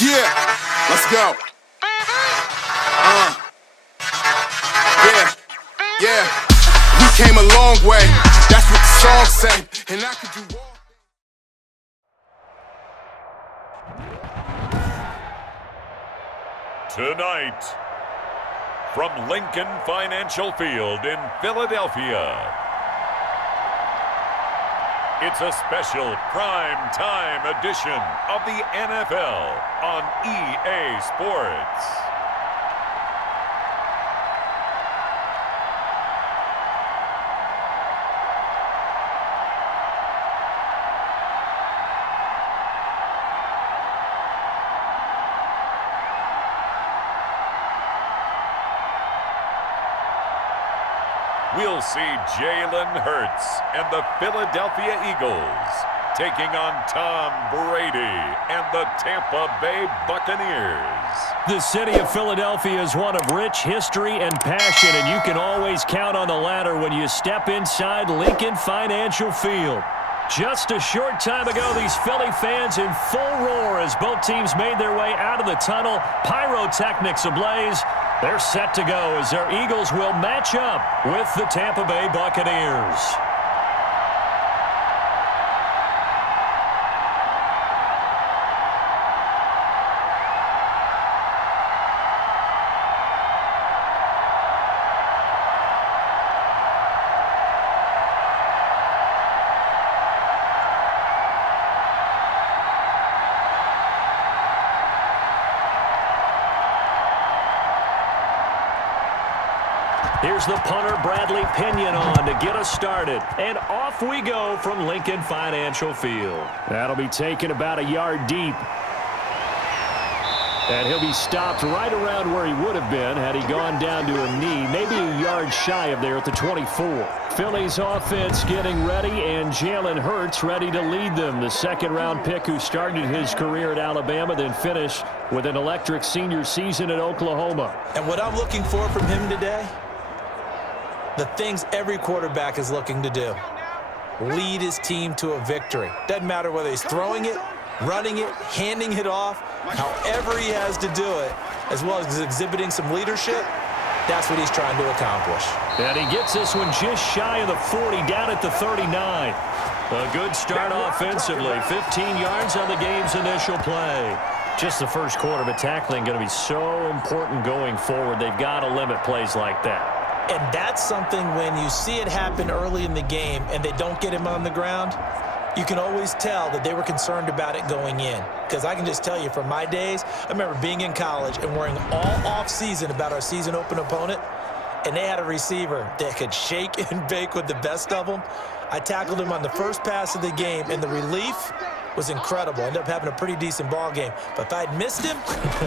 Yeah, let's go. Yeah. We came a long way. That's what the song say. And I could do all. Tonight, from Lincoln Financial Field in Philadelphia, it's a special prime time edition of the NFL on EA Sports. We'll see Jalen Hurts and the Philadelphia Eagles taking on Tom Brady and the Tampa Bay Buccaneers. The city of Philadelphia is one of rich history and passion, and you can always count on the latter when you step inside Lincoln Financial Field. Just a short time ago, these Philly fans in full roar as both teams made their way out of the tunnel, pyrotechnics ablaze. They're set to go as their Eagles will match up with the Tampa Bay Buccaneers. Here's the punter, Bradley Pinion, on to get us started. And off we go from Lincoln Financial Field. That'll be taken about a yard deep. And he'll be stopped right around where he would have been had he gone down to a knee, maybe a yard shy of there at the 24. Philly's offense getting ready, and Jalen Hurts ready to lead them. The second-round pick who started his career at Alabama, then finished with an electric senior season at Oklahoma. And what I'm looking for from him today, the things every quarterback is looking to do. Lead his team to a victory. Doesn't matter whether he's throwing it, running it, handing it off, however he has to do it, as well as exhibiting some leadership, that's what he's trying to accomplish. And he gets this one just shy of the 40, down at the 39. A good start offensively. 15 yards on the game's initial play. Just the first quarter, but tackling going to be so important going forward. They've got to limit plays like that. And that's something when you see it happen early in the game and they don't get him on the ground, you can always tell that they were concerned about it going in. Because I can just tell you from my days, I remember being in college and worrying all off-season about our season open opponent, and they had a receiver that could shake and bake with the best of them. I tackled him on the first pass of the game, and the relief was incredible. Ended up having a pretty decent ball game. But if I'd missed him,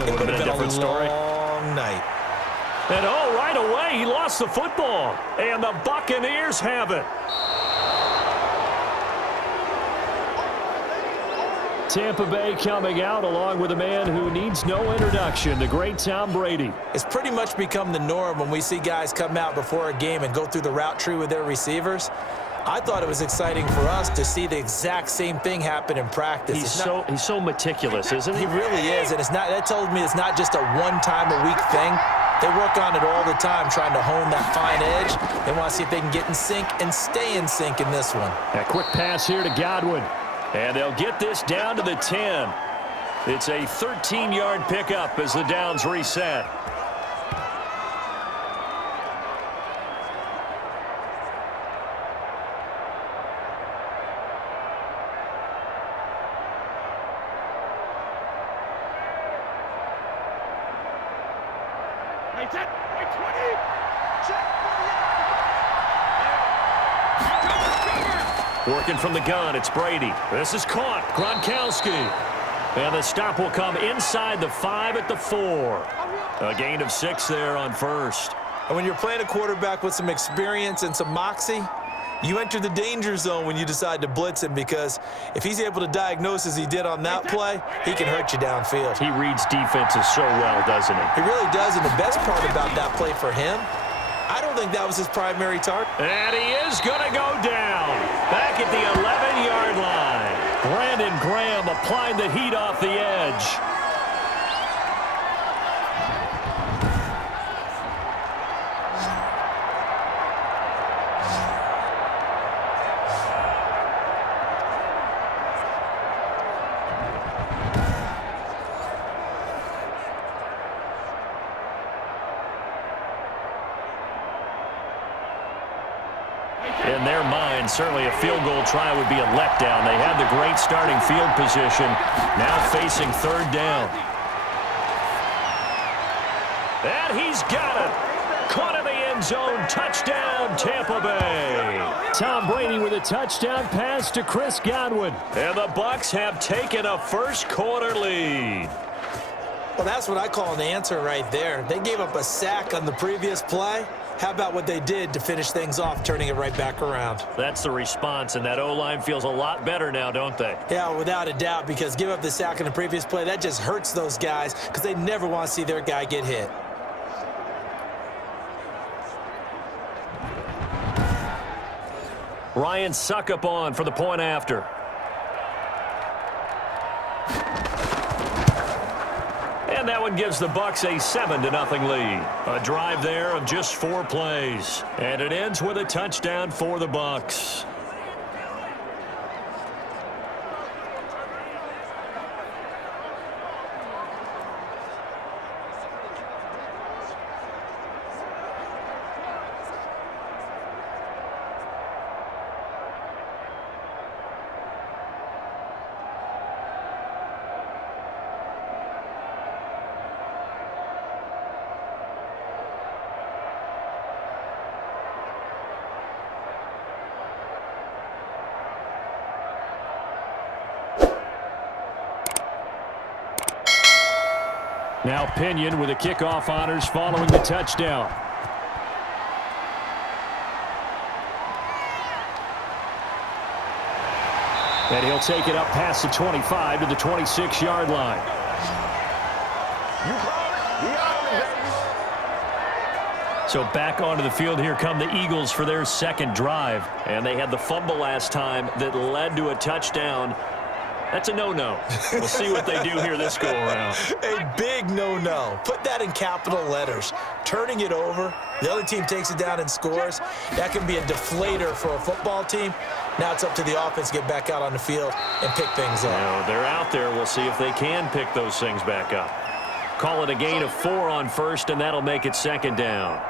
it would have been a long night. And right away, he lost the football. And the Buccaneers have it. Tampa Bay coming out along with a man who needs no introduction, the great Tom Brady. It's pretty much become the norm when we see guys come out before a game and go through the route tree with their receivers. I thought it was exciting for us to see the exact same thing happen in practice. He's so meticulous, isn't he? He really is, and that tells me it's not just a one-time-a-week thing. They work on it all the time, trying to hone that fine edge. They want to see if they can get in sync and stay in sync in this one. A quick pass here to Godwin. And they'll get this down to the 10. It's a 13-yard pickup as the downs reset. Working from the gun, it's Brady. This is caught. Gronkowski. And the stop will come inside the 5 at the 4. A gain of 6 there on first. And when you're playing a quarterback with some experience and some moxie, you enter the danger zone when you decide to blitz him, because if he's able to diagnose as he did on that play, he can hurt you downfield. He reads defenses so well, doesn't he? He really does, and the best part about that play for him, I don't think that was his primary target. And he is going to go down. Back at the 11-yard line. Brandon Graham applying the heat off the edge. their mind, certainly a field goal try would be a letdown. They had the great starting field position, now facing third down. And he's got it. Caught in the end zone. Touchdown, Tampa Bay. Tom Brady with a touchdown pass to Chris Godwin. And the Bucs have taken a first-quarter lead. Well, that's what I call an answer right there. They gave up a sack on the previous play. How about what they did to finish things off, turning it right back around? That's the response, and that O-line feels a lot better now, don't they? Yeah, without a doubt, because give up the sack on the previous play, that just hurts those guys because they never want to see their guy get hit. Ryan Suckup on for the point after. And that one gives the Bucs a 7-0 lead. A drive there of just 4 plays. And it ends with a touchdown for the Bucs. Now Pinion with the kickoff honors following the touchdown. And he'll take it up past the 25 to the 26-yard line. So back onto the field, here come the Eagles for their second drive. And they had the fumble last time that led to a touchdown. That's a no-no. We'll see what they do here this go-around. A big no-no. Put that in capital letters. Turning it over, the other team takes it down and scores. That can be a deflator for a football team. Now it's up to the offense to get back out on the field and pick things up. Now, they're out there. We'll see if they can pick those things back up. Call it a gain of 4 on first, and that'll make it second down.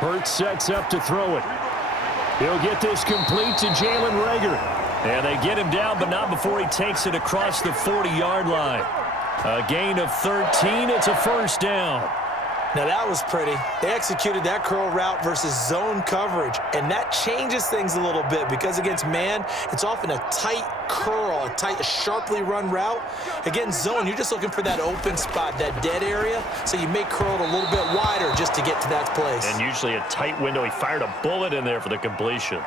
Hurts sets up to throw it. He'll get this complete to Jalen Reagor. And they get him down, but not before he takes it across the 40-yard line. A gain of 13. It's a first down. Now that was pretty. They executed that curl route versus zone coverage, and that changes things a little bit because against man, it's often a tight curl, a sharply run route. Against zone, you're just looking for that open spot, that dead area, so you may curl it a little bit wider just to get to that place. And usually a tight window. He fired a bullet in there for the completion.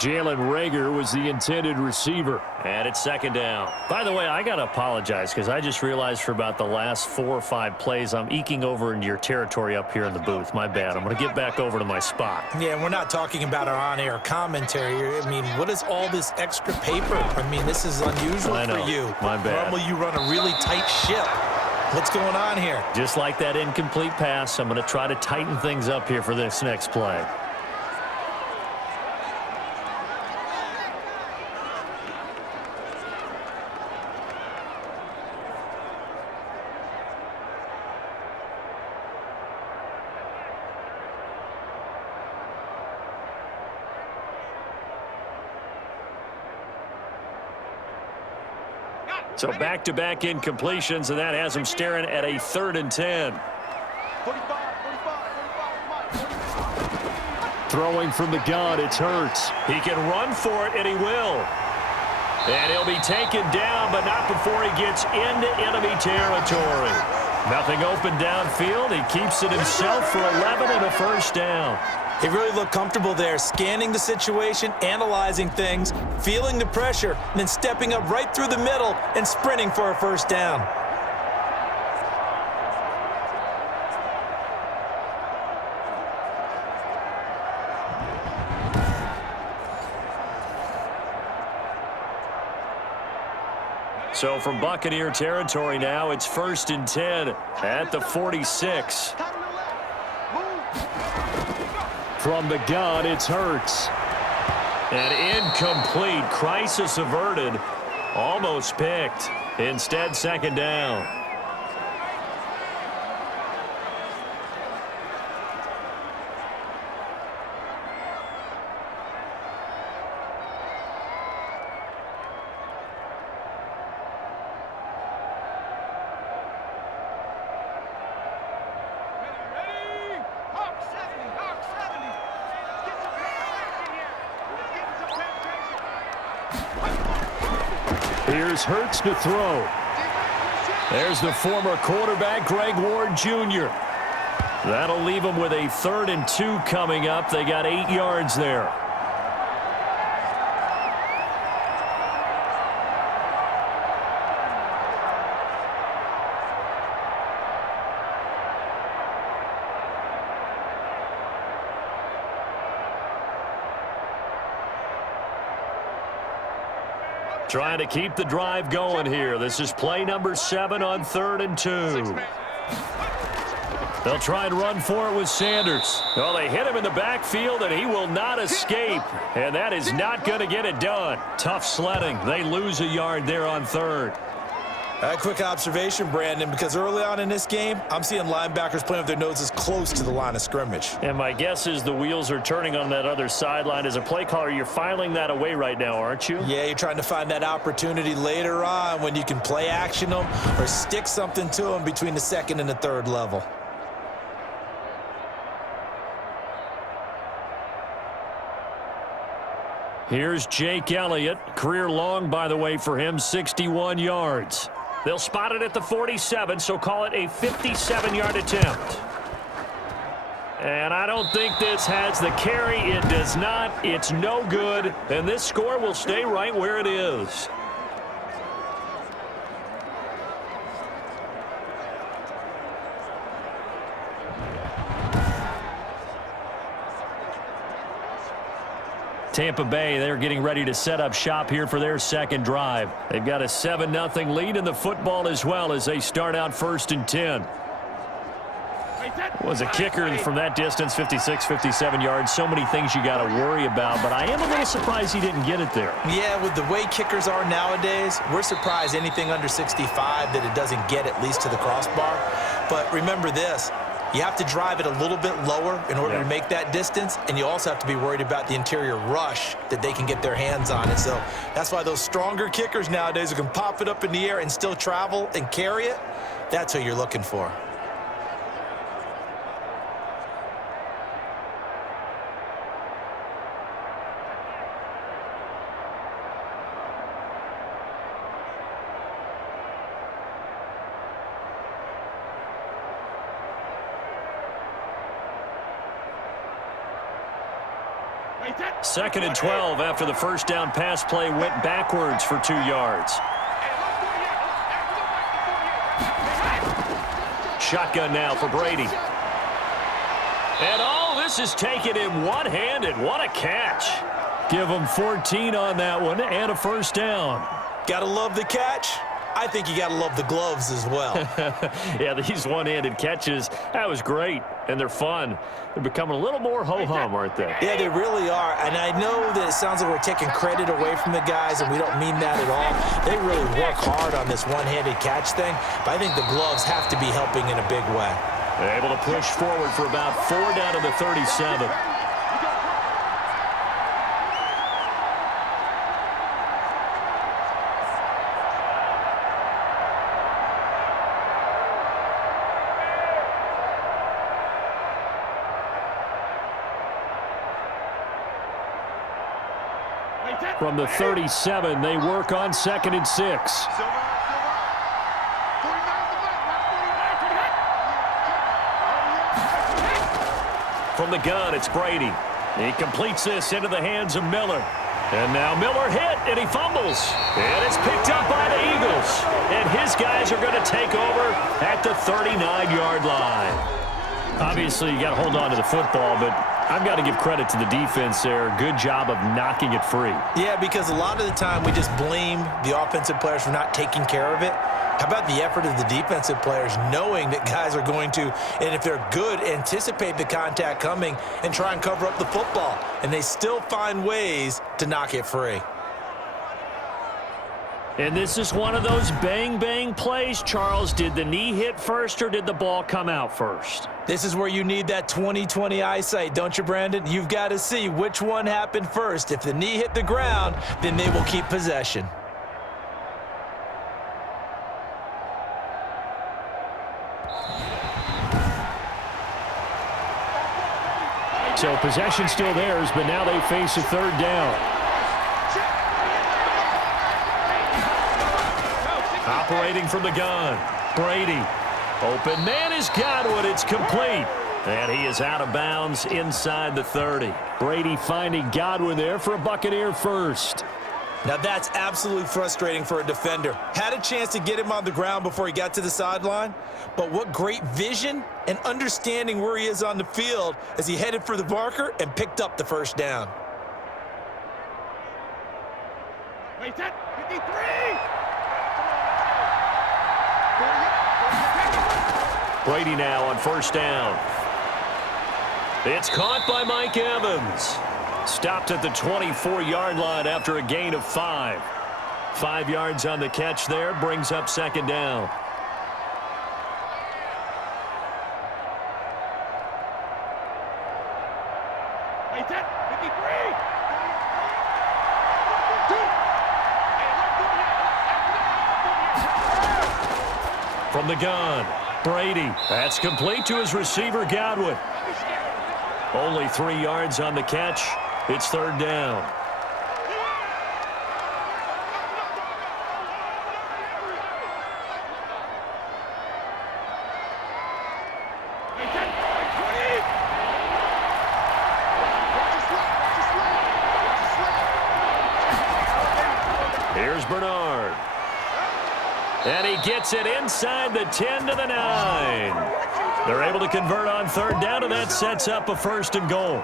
Jalen Reagor was the intended receiver. And it's second down. By the way, I got to apologize because I just realized for about the last 4 or 5 plays, I'm eking over into your territory up here in the booth. My bad. I'm going to get back over to my spot. Yeah, and we're not talking about our on-air commentary. I mean, what is all this extra paper? I mean, this is unusual for you. My bad. Normally you run a really tight ship. What's going on here? Just like that incomplete pass, I'm going to try to tighten things up here for this next play. So back-to-back incompletions, and that has him staring at a 3rd and 10. Throwing from the gun, it's Hurts. He can run for it, and he will. And he'll be taken down, but not before he gets into enemy territory. Nothing open downfield. He keeps it himself for 11 and a first down. He really looked comfortable there, scanning the situation, analyzing things, feeling the pressure, and then stepping up right through the middle and sprinting for a first down. So from Buccaneer territory now, it's 1st and 10 at the 46. From the gun, it's Hurts. And incomplete. Crisis averted. Almost picked. Instead, second down. Here's Hurts to throw. There's the former quarterback, Greg Ward Jr. That'll leave him with a 3rd and 2 coming up. They got 8 yards there. Trying to keep the drive going here. This is play number 7 on 3rd and 2. They'll try and run for it with Sanders. Well, they hit him in the backfield, and he will not escape. And that is not going to get it done. Tough sledding. They lose a yard there on 3rd. A quick observation, Brandon, because early on in this game, I'm seeing linebackers playing with their noses close to the line of scrimmage. And my guess is the wheels are turning on that other sideline. As a play caller, you're filing that away right now, aren't you? Yeah, you're trying to find that opportunity later on when you can play action them or stick something to them between the 2nd and the 3rd level. Here's Jake Elliott. Career long, by the way, for him, 61 yards. They'll spot it at the 47, so call it a 57-yard attempt. And I don't think this has the carry. It does not. It's no good. And this score will stay right where it is. Tampa Bay, they're getting ready to set up shop here for their 2nd drive. They've got a 7-0 lead in the football as well as they start out 1st and 10. Was a kicker from that distance, 56, 57 yards. So many things you got to worry about, but I am a little surprised he didn't get it there. Yeah, with the way kickers are nowadays, we're surprised anything under 65 that it doesn't get at least to the crossbar. But remember this. You have to drive it a little bit lower in order to make that distance, and you also have to be worried about the interior rush that they can get their hands on it. So that's why those stronger kickers nowadays who can pop it up in the air and still travel and carry it, that's who you're looking for. Second and 12 after the first down pass play went backwards for 2 yards. Shotgun now for Brady. And this is taking him one-handed. What a catch. Give him 14 on that one and a first down. Gotta love the catch. I think you gotta love the gloves as well. Yeah, these one-handed catches, that was great, and they're fun. They're becoming a little more ho-hum, aren't they? Yeah, they really are, and I know that it sounds like we're taking credit away from the guys, and we don't mean that at all. They really work hard on this one-handed catch thing, but I think the gloves have to be helping in a big way. They're able to push forward for about 4 down to the 37. From the 37, they work on 2nd and 6. From the gun, it's Brady. He completes this into the hands of Miller. And now Miller hit, and he fumbles. And it's picked up by the Eagles. And his guys are going to take over at the 39-yard line. Obviously, you got to hold on to the football, but I've got to give credit to the defense there. Good job of knocking it free. Yeah, because a lot of the time we just blame the offensive players for not taking care of it. How about the effort of the defensive players knowing that guys are going to, and if they're good, anticipate the contact coming and try and cover up the football, and they still find ways to knock it free. And this is one of those bang-bang plays, Charles. Did the knee hit first or did the ball come out first? This is where you need that 20/20 eyesight, don't you, Brandon? You've got to see which one happened first. If the knee hit the ground, then they will keep possession. So possession still theirs, but now they face a third down. Operating from the gun, Brady. Open man is Godwin. It's complete. And he is out of bounds inside the 30. Brady finding Godwin there for a Buccaneer first. Now that's absolutely frustrating for a defender. Had a chance to get him on the ground before he got to the sideline, but what great vision and understanding where he is on the field as he headed for the marker and picked up the first down. Wait, that 53! Brady now on first down. It's caught by Mike Evans. Stopped at the 24-yard line after a gain of 5. 5 yards on the catch there, brings up second down. Wait, that 53! From the gun, Brady. That's complete to his receiver, Godwin. Only 3 yards on the catch. It's third down. Here's Bernard. And he gets it inside the 10 to the 9. They're able to convert on third down, and that sets up a first and goal.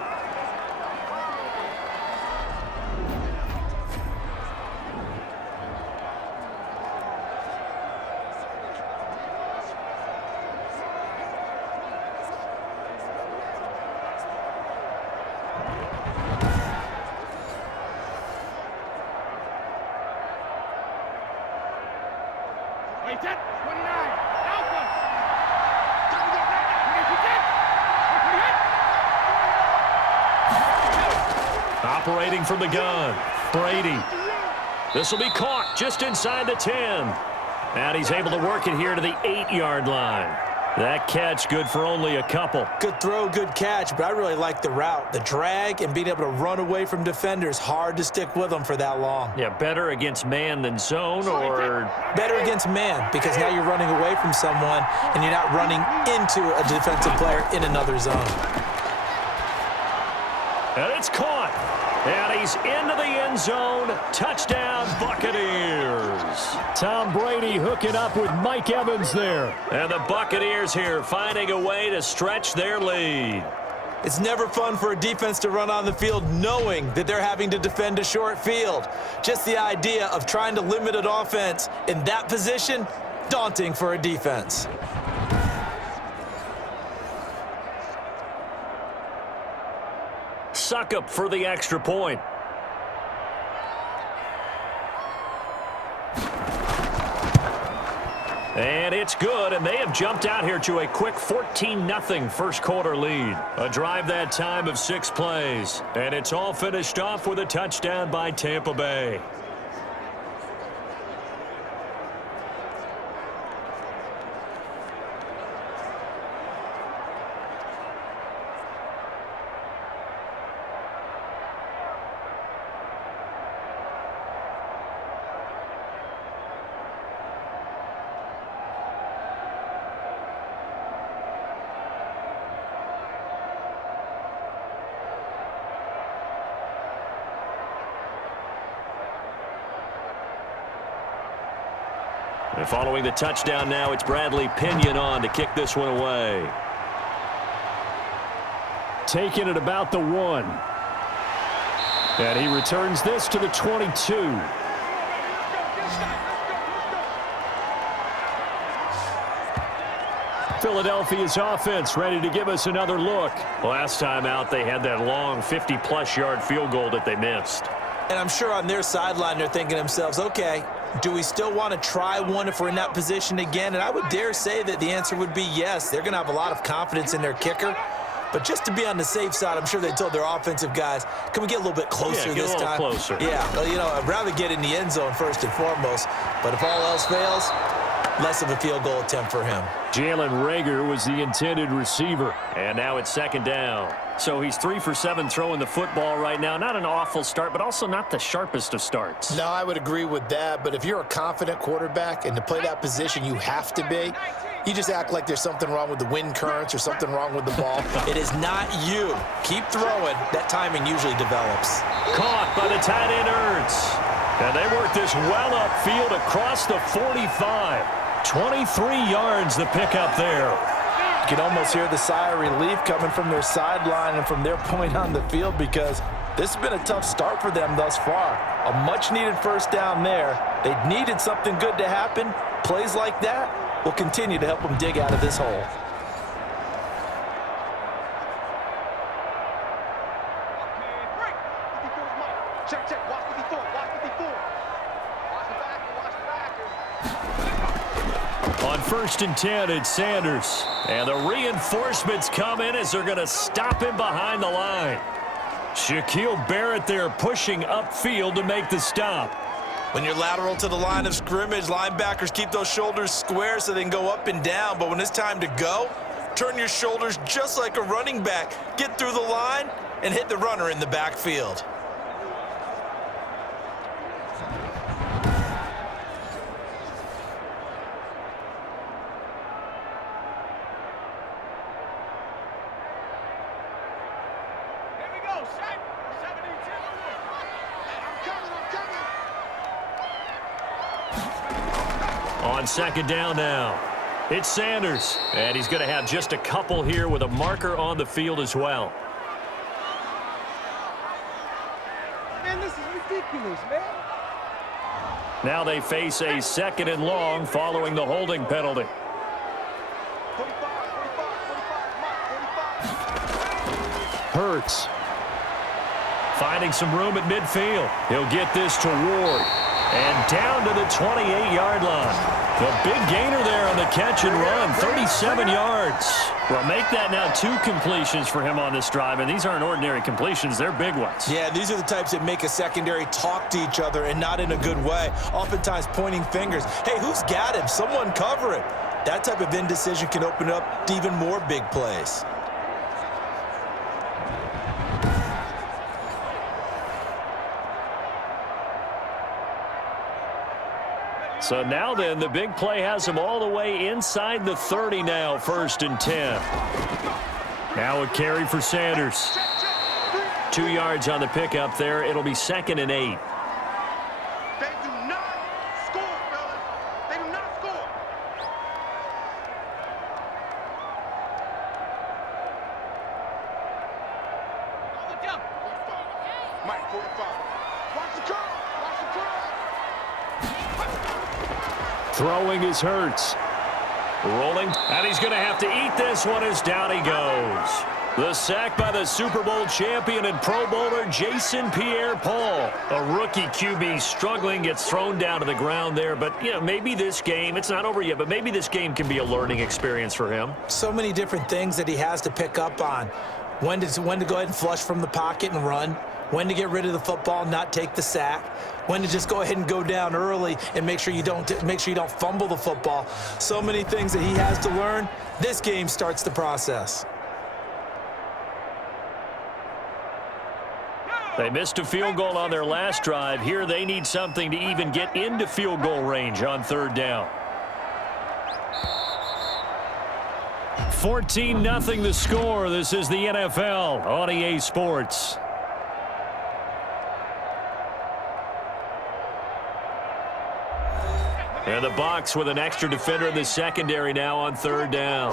Wait, that 29! Alpha! Operating from the gun, Brady. This will be caught just inside the 10. And he's able to work it here to the 8-yard line. That catch good for only a couple. Good throw, good catch, but I really like the route. The drag and being able to run away from defenders, hard to stick with them for that long. Yeah, better against man than zone, or better against man, because now you're running away from someone and you're not running into a defensive player in another zone. And it's caught. And he's into the end zone. Touchdown, Buccaneers. Tom Brady hooking up with Mike Evans there. And the Buccaneers here finding a way to stretch their lead. It's never fun for a defense to run on the field knowing that they're having to defend a short field. Just the idea of trying to limit an offense in that position, daunting for a defense. Suck up for the extra point. And it's good, and they have jumped out here to a quick 14-0 first quarter lead. A drive that time of 6 plays, and it's all finished off with a touchdown by Tampa Bay. And following the touchdown now, it's Bradley Pinion on to kick this one away. Taking it about the 1. And he returns this to the 22. Philadelphia's offense ready to give us another look. Last time out, they had that long 50-plus yard field goal that they missed. And I'm sure on their sideline they're thinking to themselves, okay, do we still want to try one if we're in that position again? And I would dare say that the answer would be yes. They're going to have a lot of confidence in their kicker. But just to be on the safe side, I'm sure they told their offensive guys, can we get a little bit closer this time? Closer. Yeah, well, you know, I'd rather get in the end zone first and foremost. But if all else fails, less of a field goal attempt for him. Jalen Reagor was the intended receiver. And now it's second down. So he's 3 for 7 throwing the football right now. Not an awful start, but also not the sharpest of starts. No, I would agree with that. But if you're a confident quarterback and to play that position you have to be, you just act like there's something wrong with the wind currents or something wrong with the ball. It is not you. Keep throwing. That timing usually develops. Caught by the tight end Ertz. And they work this well upfield across the 45. 23 yards the pickup there. You can almost hear the sigh of relief coming from their sideline and from their point on the field because this has been a tough start for them thus far. A much-needed first down there. They needed something good to happen. Plays like that will continue to help them dig out of this hole. Check. Watch 54. Watch 54. Watch the back. On 1st and 10, it's Sanders. And the reinforcements come in as they're going to stop him behind the line. Shaquille Barrett there pushing upfield to make the stop. When you're lateral to the line of scrimmage, linebackers keep those shoulders square so they can go up and down. But when it's time to go, turn your shoulders just like a running back. Get through the line and hit the runner in the backfield. On second down now, it's Sanders. And he's going to have just a couple here with a marker on the field as well. Man, this is ridiculous, man. Now they face a 2nd and long following the holding penalty. 45. Hurts. Finding some room at midfield. He'll get this to Ward. And down to the 28-yard line. The big gainer there on the catch and run, 37 yards. Well, make that now 2 completions for him on this drive, and these aren't ordinary completions. They're big ones. Yeah, these are the types that make a secondary talk to each other and not in a good way, oftentimes pointing fingers. Hey, who's got him? Someone cover it. That type of indecision can open up to even more big plays. So now then, the big play has him all the way inside the 30 now, 1st and 10. Now a carry for Sanders. 2 yards on the pickup there. It'll be 2nd and 8. They do not score, fellas. They do not score. Mike, 45. Watch the curve. Watch the curve. Throwing is Hurts. Rolling, and he's going to have to eat this one as down he goes. The sack by the Super Bowl champion and Pro Bowler Jason Pierre-Paul. A rookie QB struggling, gets thrown down to the ground there. But, you know, maybe this game, it's not over yet, but maybe this game can be a learning experience for him. So many different things that he has to pick up on. When to go ahead and flush from the pocket and run. When to get rid of the football, not take the sack. When to just go ahead and go down early and make sure you don't fumble the football. So many things that he has to learn. This game starts the process. They missed a field goal on their last drive. Here they need something to even get into field goal range on 3rd down. 14-0 the score. This is the NFL on EA Sports. And the box with an extra defender in the secondary now on 3rd down.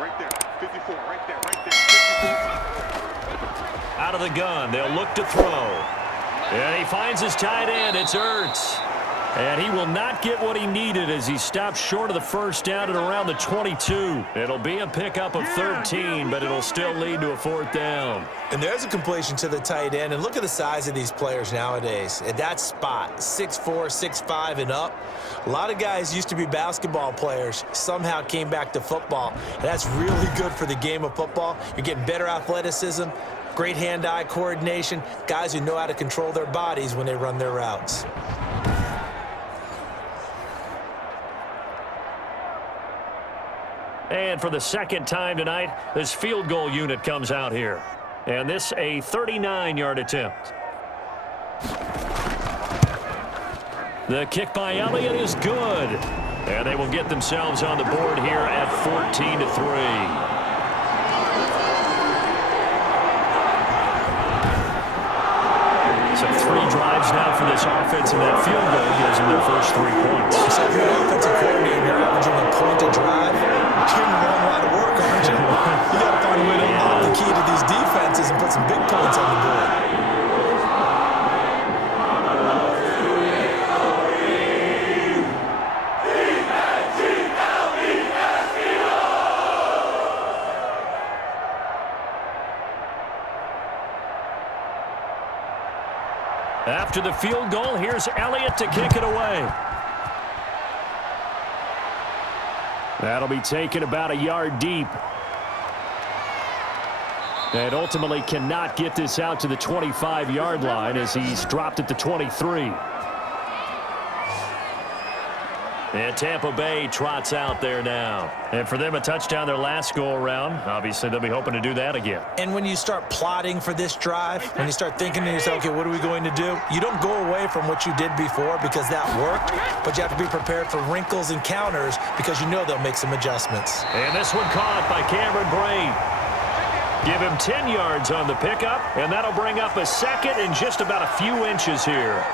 Right there, 54, right there, 54. Out of the gun, they'll look to throw. And he finds his tight end, it's Ertz. And he will not get what he needed as he stopped short of the first down at around the 22. It'll be a pickup of 13, but it'll still lead to a fourth down. And there's a completion to the tight end. And look at the size of these players nowadays. At that spot, 6'4", 6'5", and up. A lot of guys used to be basketball players, somehow came back to football. And that's really good for the game of football. You're getting better athleticism, great hand-eye coordination, guys who know how to control their bodies when they run their routes. And for the second time tonight, this field goal unit comes out here. And this a 39-yard attempt. The kick by Elliott is good. And they will get themselves on the board here at 14-3. So 3 drives now for this offense, and that field goal gives them their first 3 points. So if you're an offensive coordinator and you're averaging a point a drive, you're doing a lot of work, aren't you? You got to find a way to unlock the key to these defenses and put some big points on the board. After the field goal, here's Elliott to kick it away. That'll be taken about a yard deep. And ultimately cannot get this out to the 25-yard line as he's dropped at the 23. And Tampa Bay trots out there now. And for them, a touchdown their last go-around. Obviously, they'll be hoping to do that again. And when you start plotting for this drive, when you start thinking to yourself, okay, what are we going to do? You don't go away from what you did before because that worked, but you have to be prepared for wrinkles and counters because you know they'll make some adjustments. And this one caught by Cameron Braid. Give him 10 yards on the pickup, and that'll bring up a second in just about a few inches here.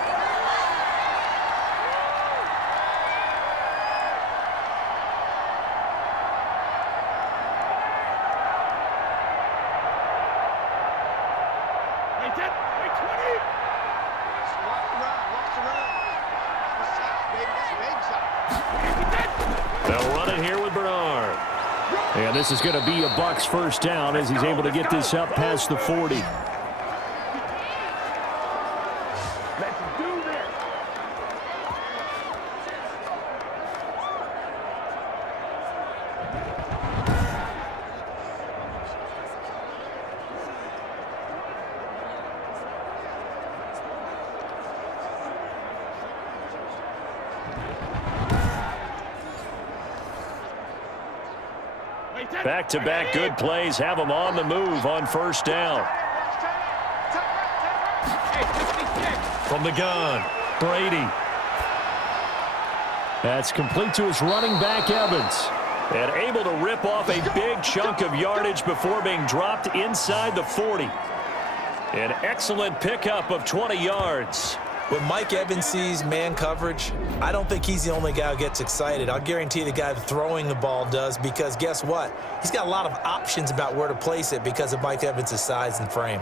They'll run it here with Bernard. And this is going to be a Bucs first down as he's able to get this up past the 40. Let's do this. Back-to-back good plays have them on the move on first down. From the gun, Brady. That's complete to his running back, Evans. And able to rip off a big chunk of yardage before being dropped inside the 40. An excellent pickup of 20 yards. When Mike Evans sees man coverage, I don't think he's the only guy who gets excited. I'll guarantee the guy throwing the ball does, because guess what? He's got a lot of options about where to place it because of Mike Evans' size and frame.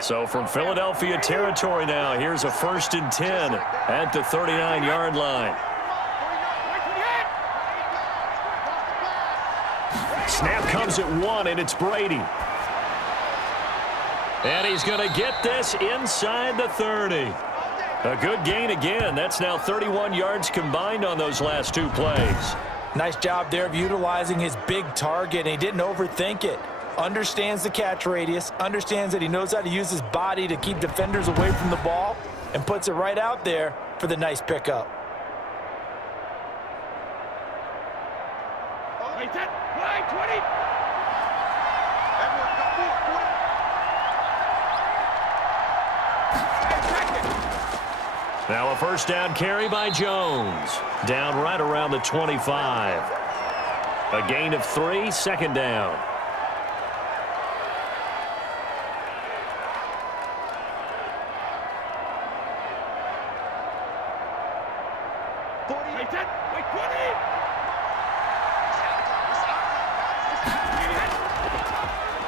So from Philadelphia territory now, here's a 1st and 10 at the 39-yard line. Snap comes at 1, and it's Brady. And he's going to get this inside the 30. A good gain again. That's now 31 yards combined on those last 2 plays. Nice job there of utilizing his big target, and he didn't overthink it. Understands the catch radius, understands that he knows how to use his body to keep defenders away from the ball, and puts it right out there for the nice pickup. Now a first down carry by Jones. Down right around the 25. A gain of 3, second down.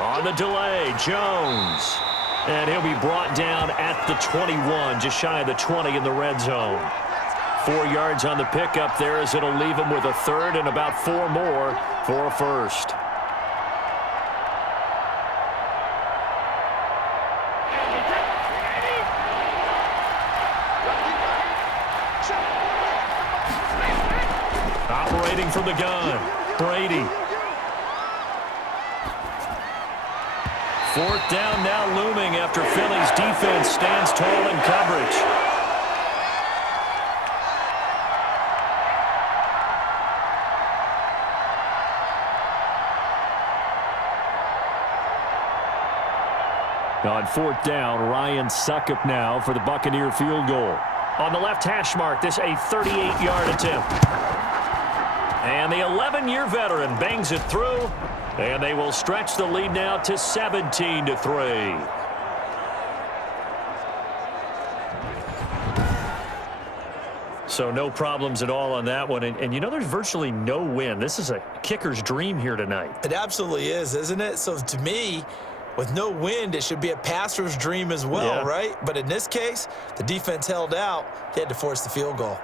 On the delay, Jones. And he'll be brought down at the 21, just shy of the 20 in the red zone. 4 yards on the pickup there as it'll leave him with a third and about 4 more for a first. Operating from the gun, Brady. 4th down now looming after Philly's defense stands tall in coverage. On 4th down, Ryan Suckup now for the Buccaneer field goal. On the left hash mark, this a 38-yard attempt. And the 11-year veteran bangs it through, and they will stretch the lead now to 17-3. So no problems at all on that one. And you know, there's virtually no win. This is a kicker's dream here tonight. It absolutely is, isn't it? So to me, with no wind, it should be a passer's dream as well, right? But in this case, the defense held out. They had to force the field goal.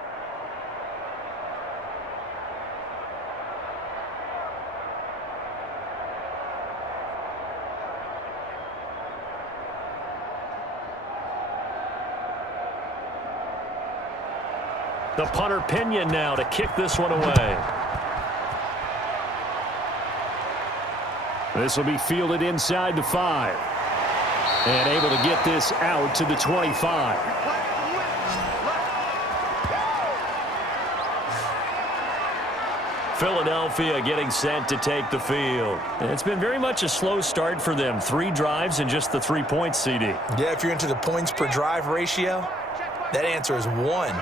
The punter Pinion now to kick this one away. This will be fielded inside the 5. And able to get this out to the 25. Philadelphia getting set to take the field. It's been very much a slow start for them. 3 drives and just the 3 points, CD. Yeah, if you're into the points per drive ratio, that answer is 1.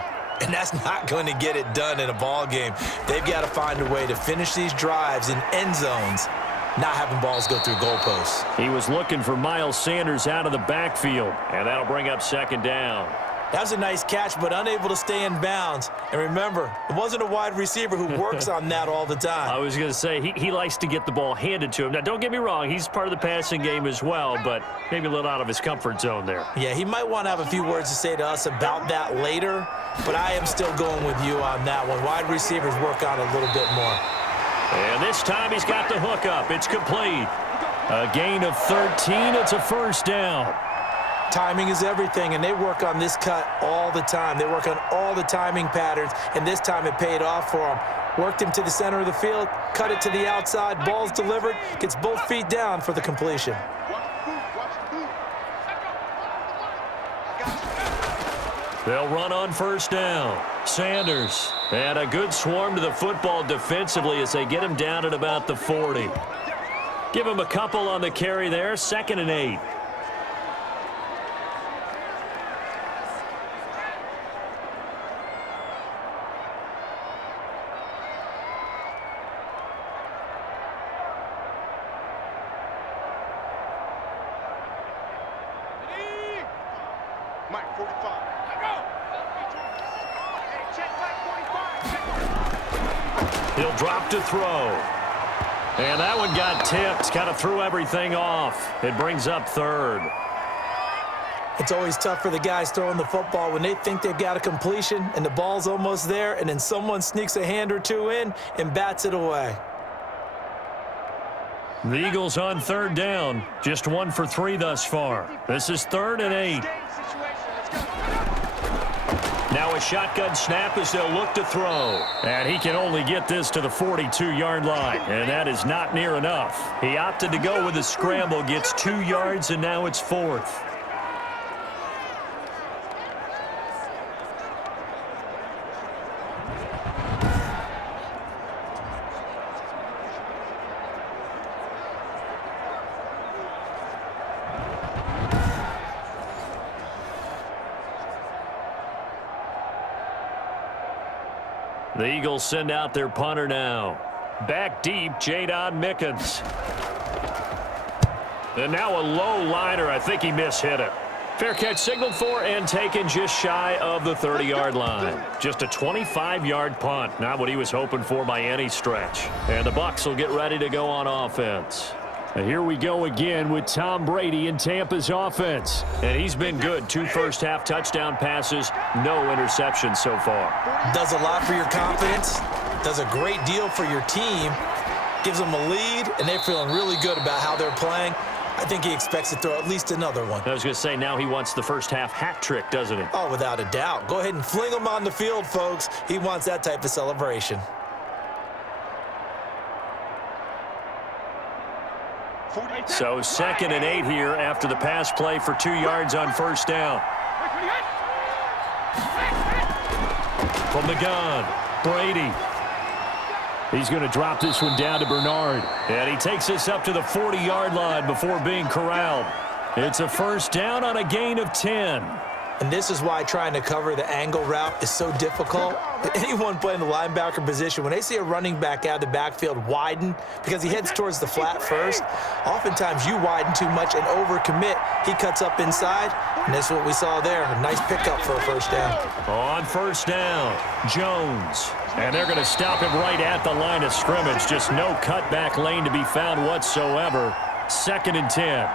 And that's not going to get it done in a ball game. They've got to find a way to finish these drives in end zones, not having balls go through goalposts. He was looking for Miles Sanders out of the backfield, and that'll bring up 2nd down. That was a nice catch, but unable to stay in bounds. And remember, it wasn't a wide receiver who works on that all the time. I was going to say, he likes to get the ball handed to him. Now, don't get me wrong, he's part of the passing game as well, but maybe a little out of his comfort zone there. Yeah, he might want to have a few words to say to us about that later, but I am still going with you on that one. Wide receivers work on a little bit more. And this time he's got the hook up. It's complete. A gain of 13. It's a 1st down. Timing is everything, and they work on this cut all the time. They work on all the timing patterns, and this time it paid off for them. Worked him to the center of the field, cut it to the outside, ball's delivered, gets both feet down for the completion. They'll run on 1st down. Sanders, and a good swarm to the football defensively as they get him down at about the 40. Give him a couple on the carry there, 2nd and 8. Mike, 45. He'll drop to throw. And that one got tipped, kind of threw everything off. It brings up 3rd. It's always tough for the guys throwing the football when they think they've got a completion and the ball's almost there, and then someone sneaks a hand or two in and bats it away. The Eagles on 3rd down. Just 1 for 3 thus far. This is 3rd and 8. Now a shotgun snap as they'll look to throw. And he can only get this to the 42-yard line. And that is not near enough. He opted to go with a scramble, gets 2 yards, and now it's 4th. The Eagles send out their punter now. Back deep, Jadon Mickens. And now a low liner. I think he mishit it. Fair catch signaled for and taken just shy of the 30-yard line. Just a 25-yard punt. Not what he was hoping for by any stretch. And the Bucs will get ready to go on offense. And here we go again with Tom Brady in Tampa's offense. And he's been good. 2 first-half touchdown passes, no interceptions so far. Does a lot for your confidence, does a great deal for your team, gives them a lead, and they're feeling really good about how they're playing. I think he expects to throw at least another one. I was going to say, now he wants the first-half hat trick, doesn't he? Oh, without a doubt. Go ahead and fling him on the field, folks. He wants that type of celebration. So 2nd and 8 here after the pass play for 2 yards on first down. From the gun, Brady. He's going to drop this one down to Bernard. And he takes this up to the 40-yard line before being corralled. It's a first down on a gain of 10. And this is why trying to cover the angle route is so difficult. Anyone playing the linebacker position, when they see a running back out of the backfield widen because he heads towards the flat first, oftentimes you widen too much and overcommit. He cuts up inside, and that's what we saw there. A nice pickup for a first down. On first down, Jones. And they're going to stop him right at the line of scrimmage. Just no cutback lane to be found whatsoever. 2nd and 10.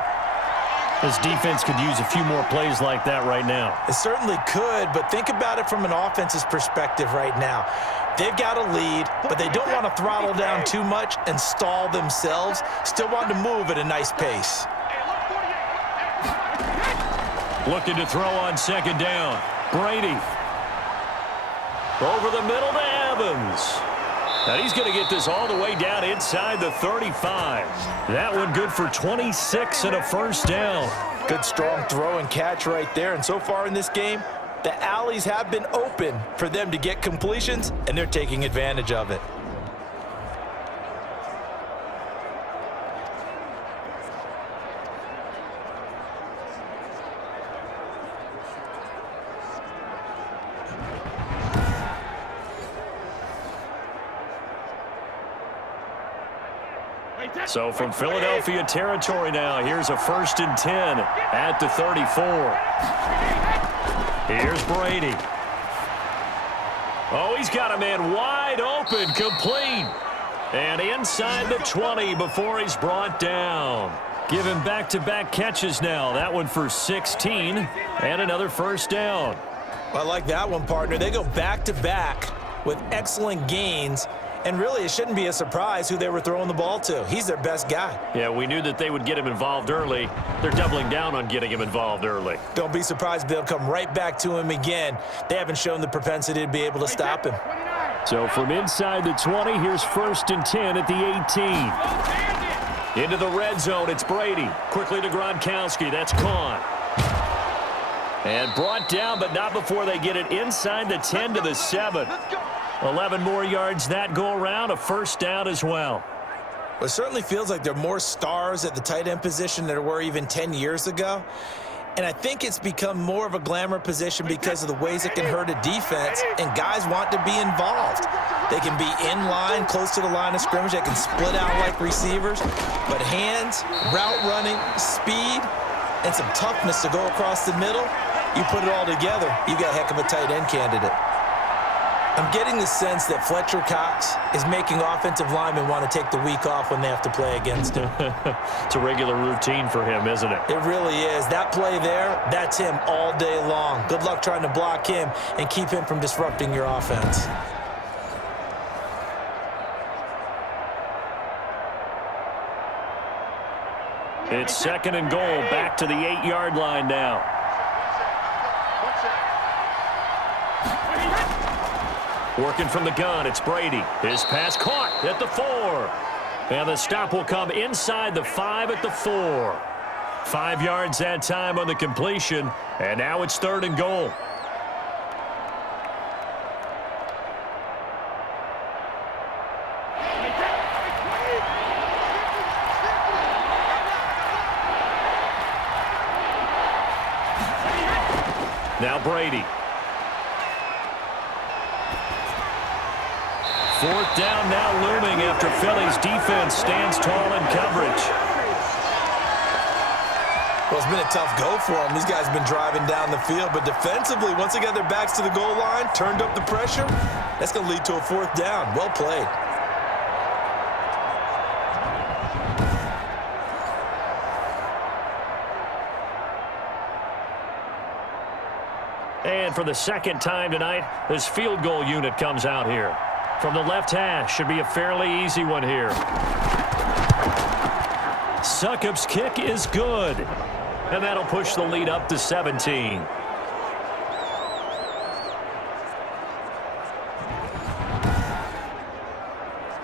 This defense could use a few more plays like that right now. It certainly could, but think about it from an offense's perspective right now. They've got a lead, but they don't want to throttle down too much and stall themselves. Still want to move at a nice pace. Looking to throw on 2nd down. Brady. Over the middle to Evans. And he's going to get this all the way down inside the 35. That one good for 26 and a first down. Good strong throw and catch right there. And so far in this game, the alleys have been open for them to get completions, and they're taking advantage of it. So from Philadelphia territory now, here's a 1st and 10 at the 34. Here's Brady. Oh, he's got a man wide open, complete. And inside the 20 before he's brought down. Giving back-to-back catches now. That one for 16 and another first down. I like that one, partner. They go back-to-back with excellent gains. And really, it shouldn't be a surprise who they were throwing the ball to. He's their best guy. Yeah, we knew that they would get him involved early. They're doubling down on getting him involved early. Don't be surprised they'll come right back to him again. They haven't shown the propensity to be able to stop him. So from inside the 20, here's 1st and 10 at the 18. Into the red zone, it's Brady. Quickly to Gronkowski. That's caught. And brought down, but not before they get it inside the 10 to the 7. 11 more yards that go around, a first down as well. Well, it certainly feels like there are more stars at the tight end position than there were even 10 years ago. And I think it's become more of a glamour position because of the ways it can hurt a defense, and guys want to be involved. They can be in line, close to the line of scrimmage. They can split out like receivers. But hands, route running, speed, and some toughness to go across the middle, you put it all together, you got a heck of a tight end candidate. I'm getting the sense that Fletcher Cox is making offensive linemen want to take the week off when they have to play against him. It's a regular routine for him, isn't it? It really is. That play there, that's him all day long. Good luck trying to block him and keep him from disrupting your offense. It's 2nd and goal, back to the 8-yard line now. Working from the gun, it's Brady. His pass caught at the 4. And the stop will come inside the 5 at the 4. 5 yards that time on the completion, and now it's 3rd and goal. Now Brady. 4th down now looming after Philly's defense stands tall in coverage. Well, it's been a tough go for them. These guys have been driving down the field, but defensively, once they got their backs to the goal line, turned up the pressure, that's going to lead to a 4th down. Well played. And for the second time tonight, this field goal unit comes out here. From the left hash, should be a fairly easy one here. Succop's kick is good. And that'll push the lead up to 17.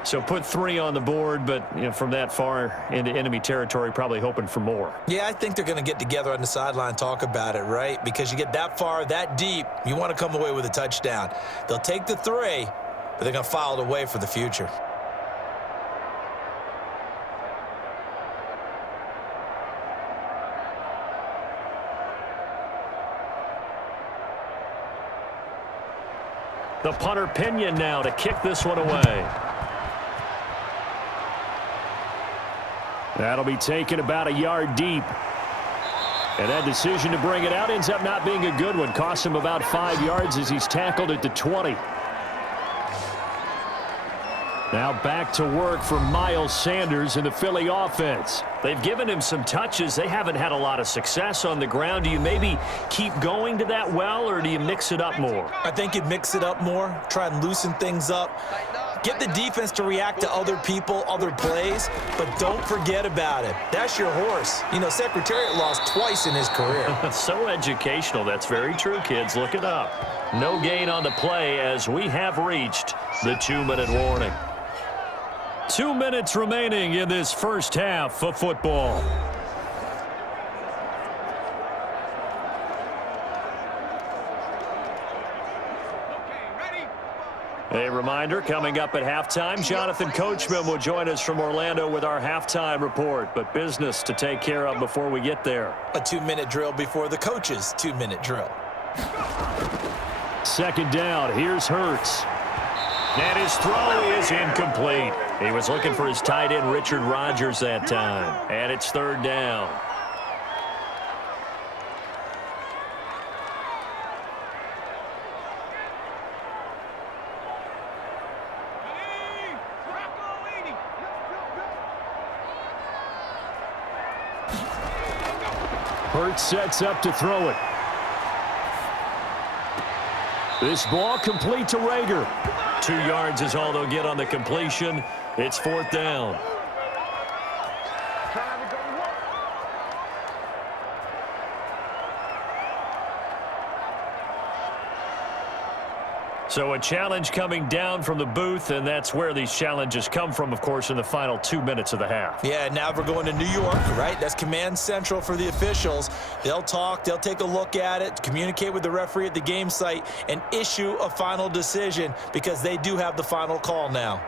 So put 3 on the board, but from that far into enemy territory, probably hoping for more. Yeah, I think they're going to get together on the sideline and talk about it, right? Because you get that far, that deep, you want to come away with a touchdown. They'll take the 3, but they're going to file it away for the future. The punter Pinion now to kick this one away. That'll be taken about a yard deep. And that decision to bring it out ends up not being a good one. Costs him about 5 yards as he's tackled at the 20. Now back to work for Miles Sanders in the Philly offense. They've given him some touches. They haven't had a lot of success on the ground. Do you maybe keep going to that well, or do you mix it up more? I think you mix it up more, try and loosen things up. Get the defense to react to other people, other plays, but don't forget about it. That's your horse. Secretariat lost twice in his career. So educational. That's very true, kids. Look it up. No gain on the play as we have reached the 2-minute warning. 2 minutes remaining in this first half of football. A reminder, coming up at halftime, Jonathan Coachman will join us from Orlando with our halftime report, but business to take care of before we get there. A 2-minute drill before the coach's 2-minute drill. Second down, here's Hurts. And his throw is incomplete. He was looking for his tight end, Richard Rodgers, that time. And it's third down. Hurts sets up to throw it. This ball complete to Rager. 2 yards is all they'll get on the completion. It's fourth down. So a challenge coming down from the booth, and that's where these challenges come from, of course, in the final 2 minutes of the half. Yeah, now we're going to New York, right? That's command central for the officials. They'll talk, they'll take a look at it, communicate with the referee at the game site, and issue a final decision because they do have the final call now.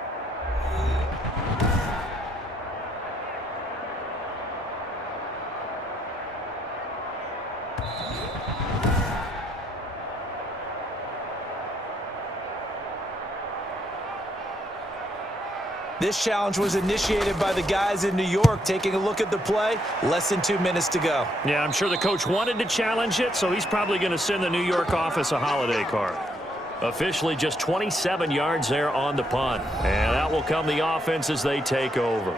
This challenge was initiated by the guys in New York. Taking a look at the play, less than 2 minutes to go. Yeah, I'm sure the coach wanted to challenge it, so he's probably going to send the New York office a holiday card. Officially just 27 yards there on the punt. And out will come the offense as they take over.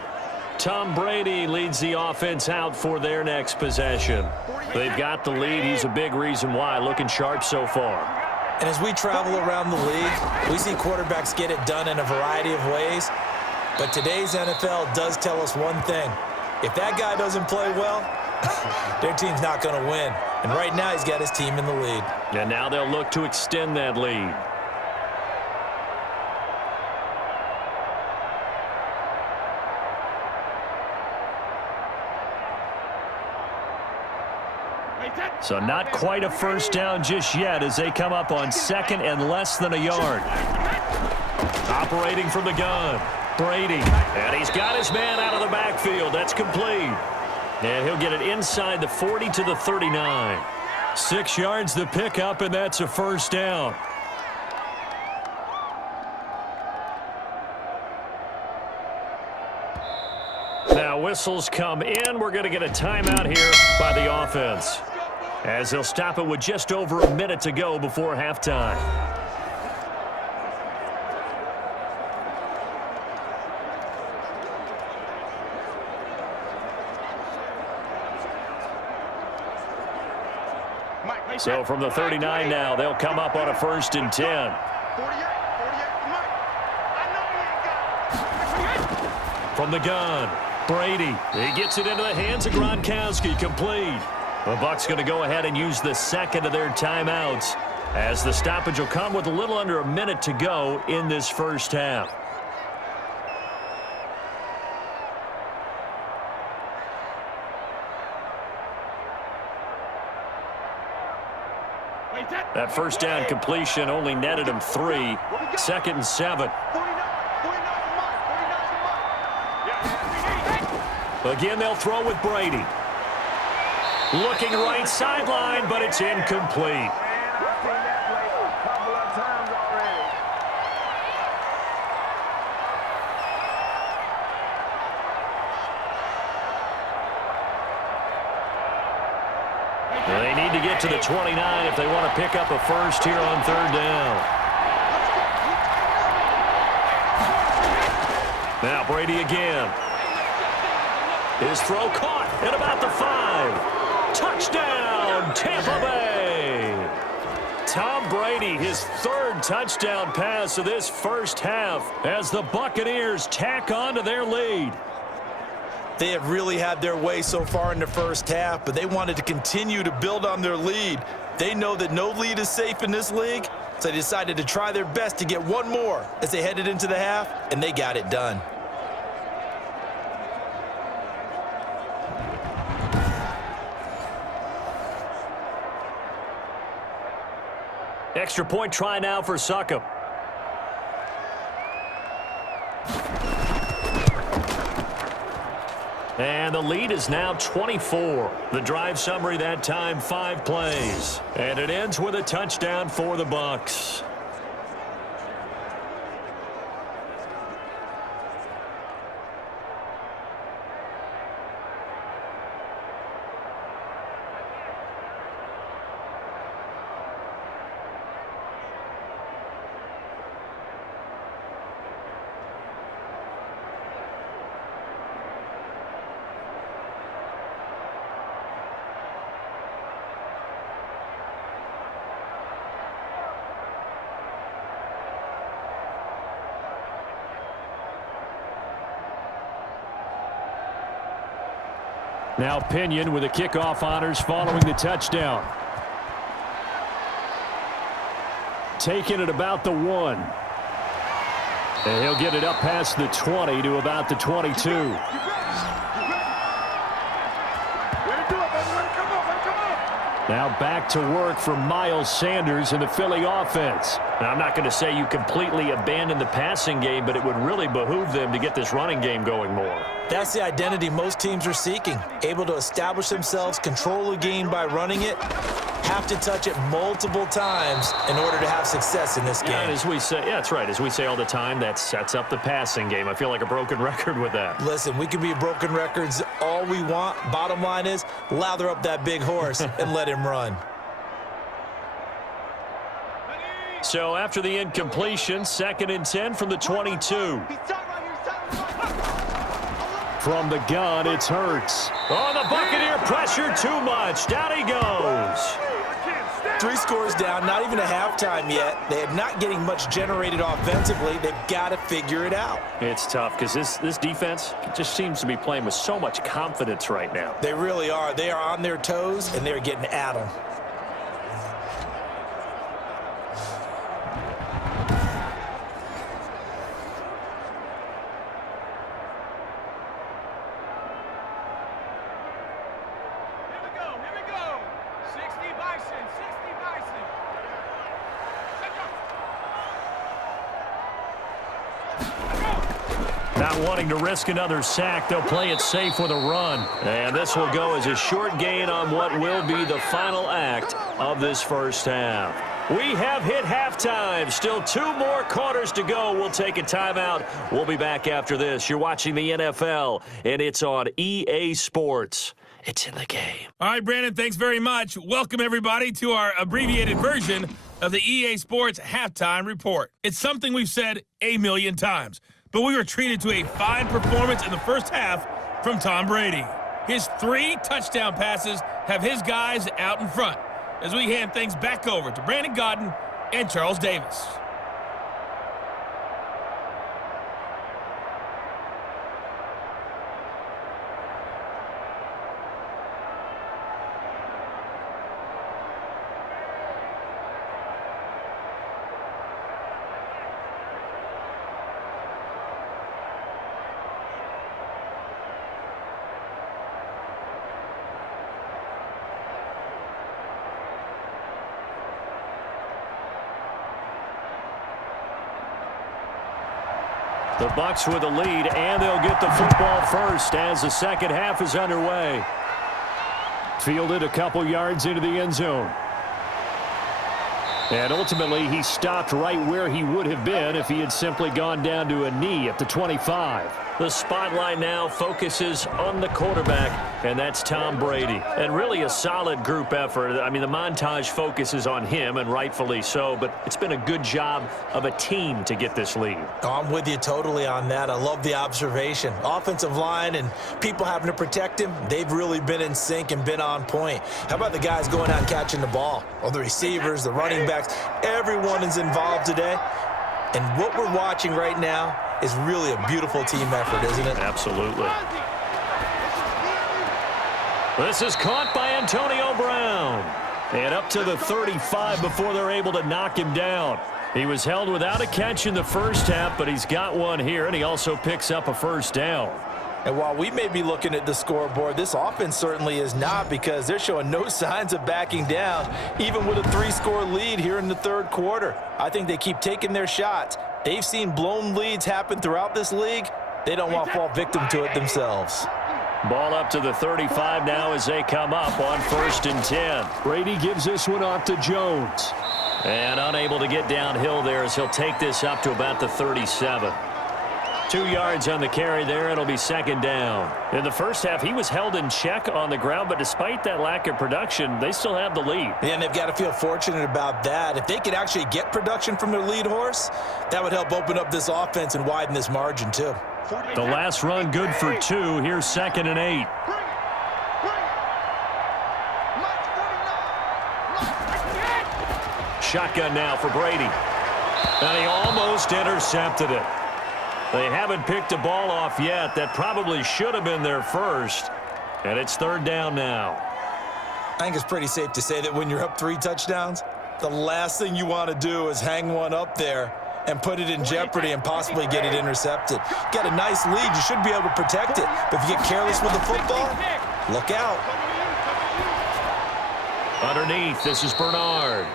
Tom Brady leads the offense out for their next possession. They've got the lead. He's a big reason why. Looking sharp so far. And as we travel around the league, we see quarterbacks get it done in a variety of ways. But today's NFL does tell us one thing. If that guy doesn't play well, their team's not going to win. And right now, he's got his team in the lead. And now they'll look to extend that lead. So not quite a first down just yet as they come up on second and less than a yard. Operating from the gun, Brady. And he's got his man out of the backfield. That's complete. And he'll get it inside the 40 to the 39. 6 yards the pickup, and that's a first down. Now whistles come in. We're going to get a timeout here by the offense, as they'll stop it with just over a minute to go before halftime. Mike, So from the 39 now, they'll come up on a 1st and 10. 48 for Mike. I know he ain't got it. From the gun, Brady. He gets it into the hands of Gronkowski, complete. The Bucs going to go ahead and use the second of their timeouts, as the stoppage will come with a little under a minute to go in this first half. That first down completion only netted him 3. 2nd and 7. Again, they'll throw with Brady. Looking right sideline, but it's incomplete. They need to get to the 29 if they want to pick up a first here on 3rd down. Now Brady again. His throw caught at about the 5. Touchdown, Tampa Bay. Tom Brady, his 3rd touchdown pass of this first half as the Buccaneers tack on to their lead. They have really had their way so far in the first half, but they wanted to continue to build on their lead. They know that no lead is safe in this league, so they decided to try their best to get one more as they headed into the half, and they got it done. Extra point try now for Succop. And the lead is now 24. The drive summary that time, 5 plays. And it ends with a touchdown for the Bucs. Now Pinion with the kickoff honors following the touchdown. Taking it about the 1. And he'll get it up past the 20 to about the 22. Now back to work for Miles Sanders and the Philly offense. Now, I'm not going to say you completely abandon the passing game, but it would really behoove them to get this running game going more. That's the identity most teams are seeking. Able to establish themselves, control the game by running it, have to touch it multiple times in order to have success in this game. And as we say, yeah, that's right. As we say all the time, that sets up the passing game. I feel like a broken record with that. Listen, we can be broken records all we want. Bottom line is, lather up that big horse and let him run. So after the incompletion, 2nd and 10 from the 22. From the gun, it's Hurts. Oh, the Buccaneer pressure too much. Down he goes. 3 scores down, not even a halftime yet. They are not getting much generated offensively. They've got to figure it out. It's tough because this defense just seems to be playing with so much confidence right now. They really are. They are on their toes, and they're getting at them. Not wanting to risk another sack, they'll play it safe with a run. And this will go as a short gain on what will be the final act of this first half. We have hit halftime. Still 2 more quarters to go. We'll take a timeout. We'll be back after this. You're watching the NFL, and it's on EA Sports. It's in the game. All right, Brandon, thanks very much. Welcome, everybody, to our abbreviated version of the EA Sports Halftime Report. It's something we've said a million times, but we were treated to a fine performance in the first half from Tom Brady. His 3 touchdown passes have his guys out in front. as we hand things back over to Brandon Godden and Charles Davis. The Bucs with the lead, and they'll get the football first as the second half is underway. Fielded a couple yards into the end zone. And ultimately, he stopped right where he would have been if he had simply gone down to a knee at the 25. The spotlight now focuses on the quarterback, and that's Tom Brady. And really a solid group effort. I mean, the montage focuses on him, and rightfully so, but it's been a good job of a team to get this lead. Oh, I'm with you totally on that. I love the observation. Offensive line and people having to protect him, they've really been in sync and been on point. How about the guys going out and catching the ball? Well, the receivers, the running backs, everyone is involved today. And what we're watching right now is really a beautiful team effort, isn't it? Absolutely. This is caught by Antonio Brown. And up to the 35 before they're able to knock him down. He was held without a catch in the first half, but he's got one here, and he also picks up a first down. And while we may be looking at the scoreboard, this offense certainly is not, because they're showing no signs of backing down, even with a 3-score lead here in the third quarter. I think they keep taking their shots. They've seen blown leads happen throughout this league. They don't want to fall victim to it themselves. Ball up to the 35 now as they come up on 1st and 10. Brady gives this one off to Jones. And unable to get downhill there as he'll take this up to about the 37. 2 yards on the carry there. It'll be second down. In the first half, he was held in check on the ground, but despite that lack of production, they still have the lead. Yeah, and they've got to feel fortunate about that. If they could actually get production from their lead horse, that would help open up this offense and widen this margin too. The last run good for 2. Here's 2nd and 8. Shotgun now for Brady. And he almost intercepted it. They haven't picked a ball off yet. That probably should have been their first. And it's 3rd down now. I think it's pretty safe to say that when you're up 3 touchdowns, the last thing you want to do is hang one up there and put it in jeopardy and possibly get it intercepted. Got a nice lead. You should be able to protect it. But if you get careless with the football, look out. Underneath, this is Bernard.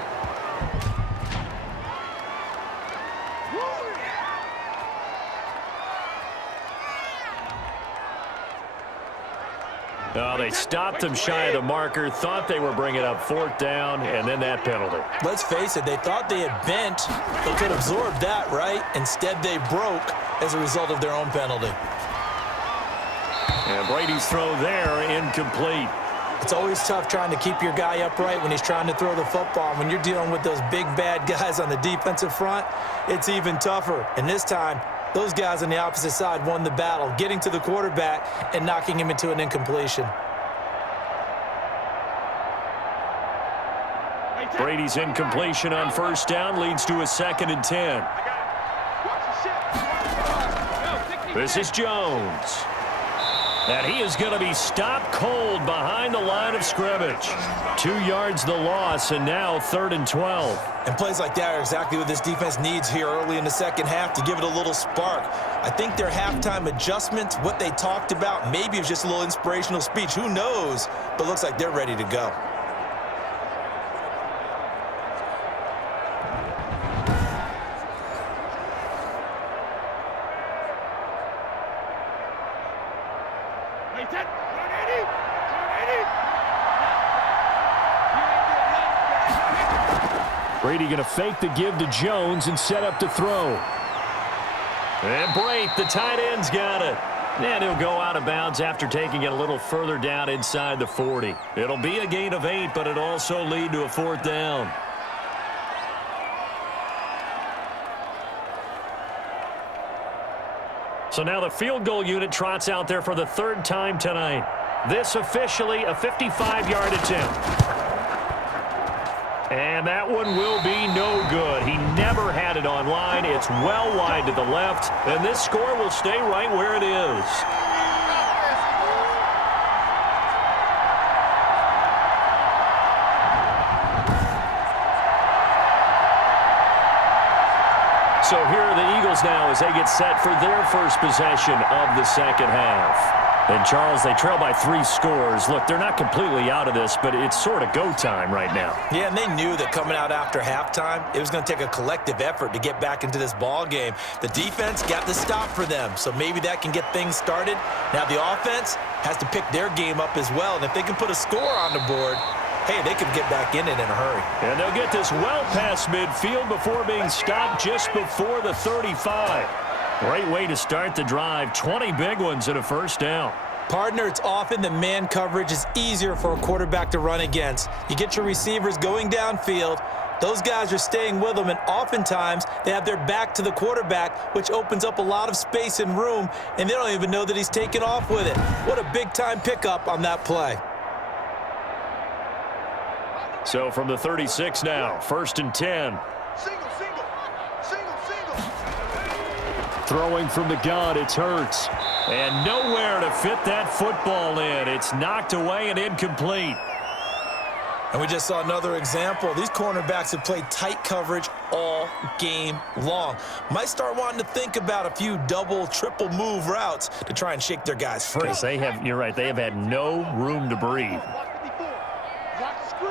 Oh, they stopped him shy of the marker, thought they were bringing up 4th down, and then that penalty. Let's face it, they thought they had bent. They could absorb that, right? Instead, they broke as a result of their own penalty. And Brady's throw there, incomplete. It's always tough trying to keep your guy upright when he's trying to throw the football. When you're dealing with those big, bad guys on the defensive front, it's even tougher. And this time, those guys on the opposite side won the battle, getting to the quarterback and knocking him into an incompletion. Brady's incompletion on 1st down leads to a 2nd and 10. This is Jones. And he is going to be stopped cold behind the line of scrimmage. 2 yards the loss, and now 3rd and 12. And plays like that are exactly what this defense needs here early in the second half to give it a little spark. I think their halftime adjustments, what they talked about, maybe it was just a little inspirational speech. Who knows? But looks like they're ready to go. Brady going to fake the give to Jones and set up to throw. And Brate, the tight end's got it. And he'll go out of bounds after taking it a little further down inside the 40. It'll be a gain of 8, but it'll also lead to a 4th down. So now the field goal unit trots out there for the 3rd time tonight. This officially a 55-yard attempt. And that one will be no good. He never had it online. It's well wide to the left, and this score will stay right where it is. So here are the Eagles now as they get set for their first possession of the second half. And, Charles, they trail by 3 scores. Look, they're not completely out of this, but it's sort of go time right now. Yeah, and they knew that coming out after halftime, it was going to take a collective effort to get back into this ball game. The defense got the stop for them, so maybe that can get things started. Now the offense has to pick their game up as well, and if they can put a score on the board, hey, they could get back in it in a hurry. And they'll get this well past midfield before being stopped just before the 35. Great way to start the drive. 20 big ones and a first down. Partner, it's often that man coverage is easier for a quarterback to run against. You get your receivers going downfield. Those guys are staying with them, and oftentimes they have their back to the quarterback, which opens up a lot of space and room, and they don't even know that he's taken off with it. What a big-time pickup on that play. So from the 36 now, 1st and 10. Single. Throwing from the gun, it's Hurts. And nowhere to fit that football in. It's knocked away and incomplete. And we just saw another example. These cornerbacks have played tight coverage all game long. Might start wanting to think about a few double, triple move routes to try and shake their guys free. Because they have, you're right, they have had no room to breathe. Watch the screen.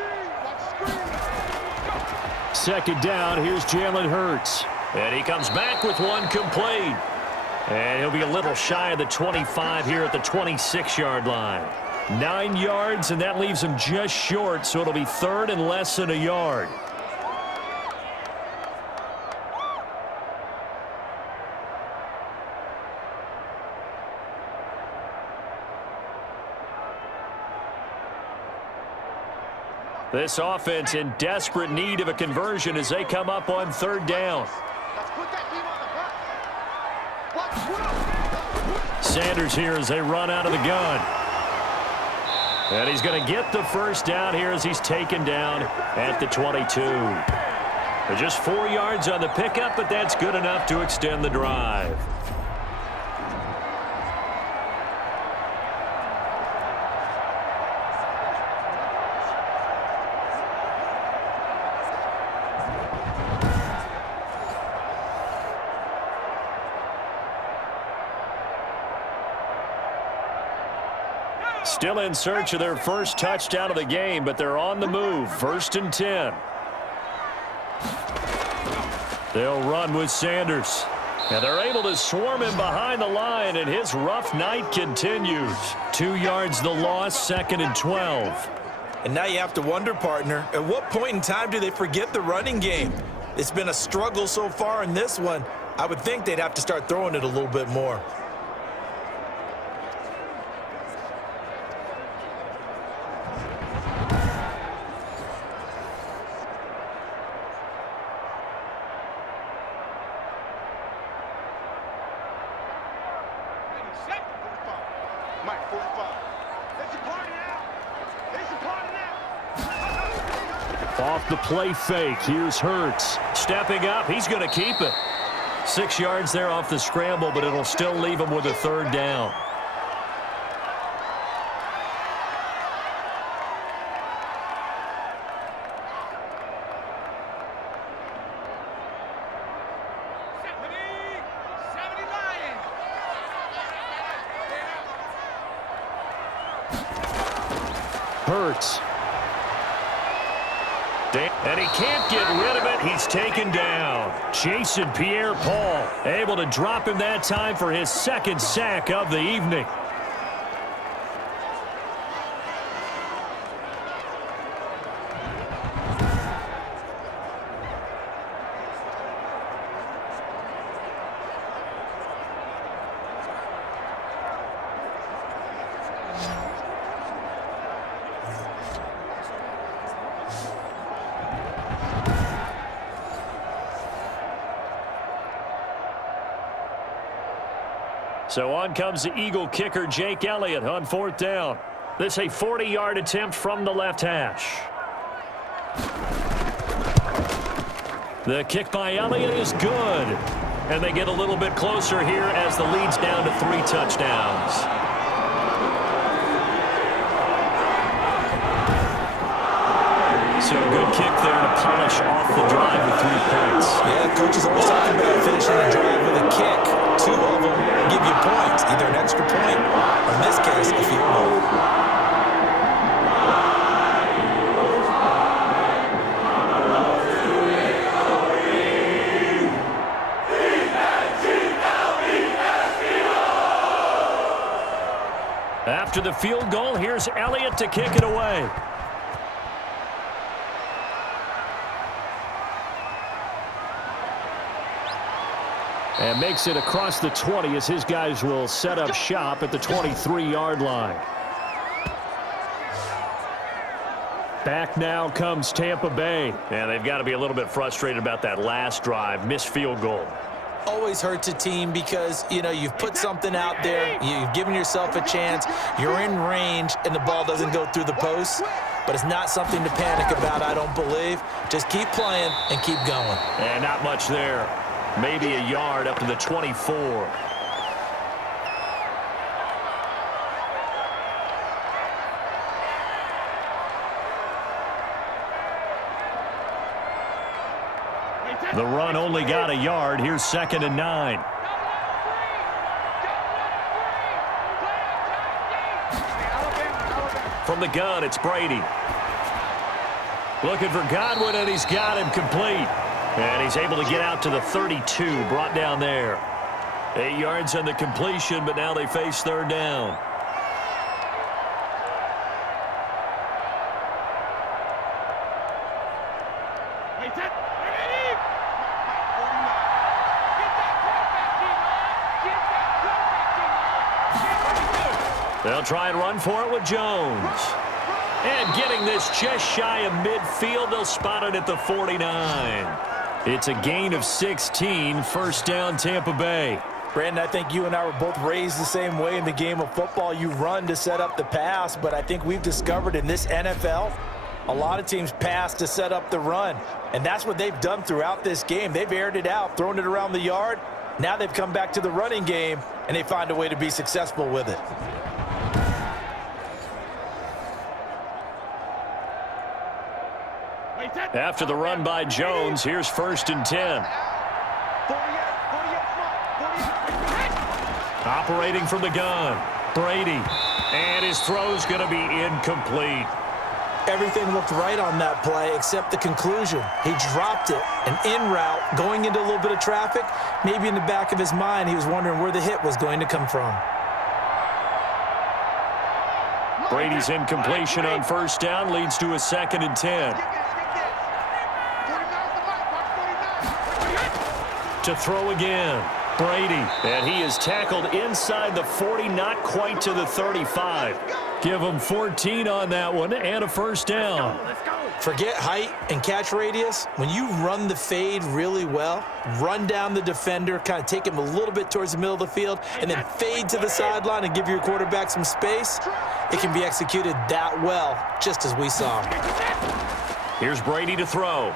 Second down, here's Jalen Hurts. And he comes back with one complete. And he'll be a little shy of the 25 here at the 26-yard line. 9 yards, and that leaves him just short, so it'll be 3rd and less than a yard. This offense in desperate need of a conversion as they come up on 3rd down. Let's put that team on the bus. Sanders here as they run out of the gun. And he's going to get the first down here as he's taken down at the 22. Just 4 yards on the pickup, but that's good enough to extend the drive. Still in search of their first touchdown of the game, but they're on the move. 1st and 10. They'll run with Sanders. And they're able to swarm him behind the line, and his rough night continues. 2 yards the loss, 2nd and 12. And now you have to wonder, partner, at what point in time do they forget the running game? It's been a struggle so far in this one. I would think they'd have to start throwing it a little bit more. Mike, 45. There's a party now. Off the play fake, here's Hurts. Stepping up, he's going to keep it. 6 yards there off the scramble, but it'll still leave him with a 3rd down. Hurts. And he can't get rid of it. He's taken down. Jason Pierre-Paul able to drop him that time for his 2nd sack of the evening. So on comes the Eagle kicker, Jake Elliott, on 4th down. This a 40-yard attempt from the left hash. The kick by Elliott is good. And they get a little bit closer here as the lead's down to 3 touchdowns. So a good kick there to polish off the drive with 3 points. Yeah, coaches always talking about finishing a drive with a kick. 2 of them give you points, either an extra point or, in this case, a field goal. After the field goal, here's Elliott to kick it away. And makes it across the 20 as his guys will set up shop at the 23-yard line. Back now comes Tampa Bay. And they've got to be a little bit frustrated about that last drive, missed field goal. Always hurts a team because, you know, you've put something out there, you've given yourself a chance, you're in range, and the ball doesn't go through the post. But it's not something to panic about, I don't believe. Just keep playing and keep going. And not much there. Maybe a yard up to the 24. The run only got a yard. Here's 2nd and 9. From the gun, it's Brady. Looking for Godwin, and he's got him complete. And he's able to get out to the 32, brought down there. 8 yards on the completion, but now they face 3rd down. They'll try and run for it with Jones. And getting this just shy of midfield, they'll spot it at the 49. It's a gain of 16, 1st down Tampa Bay. Brandon, I think you and I were both raised the same way in the game of football. You run to set up the pass, but I think we've discovered in this NFL, a lot of teams pass to set up the run. And that's what they've done throughout this game. They've aired it out, thrown it around the yard. Now they've come back to the running game, and they find a way to be successful with it. After the run by Jones, here's 1st and 10. Operating from the gun, Brady. And his throw's going to be incomplete. Everything looked right on that play except the conclusion. He dropped it, an in route, going into a little bit of traffic. Maybe in the back of his mind, he was wondering where the hit was going to come from. Brady's incompletion on 1st down leads to a 2nd and 10. To throw again, Brady. And he is tackled inside the 40, not quite to the 35. Give him 14 on that one and a 1st down. Forget height and catch radius. When you run the fade really well, run down the defender, kind of take him a little bit towards the middle of the field, and then fade to the sideline and give your quarterback some space, it can be executed that well, just as we saw. Here's Brady to throw.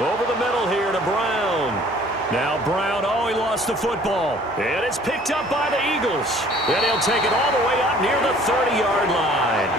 Over the middle here to Brown. Now Brown, he lost the football. And it's picked up by the Eagles. And he'll take it all the way up near the 30-yard line.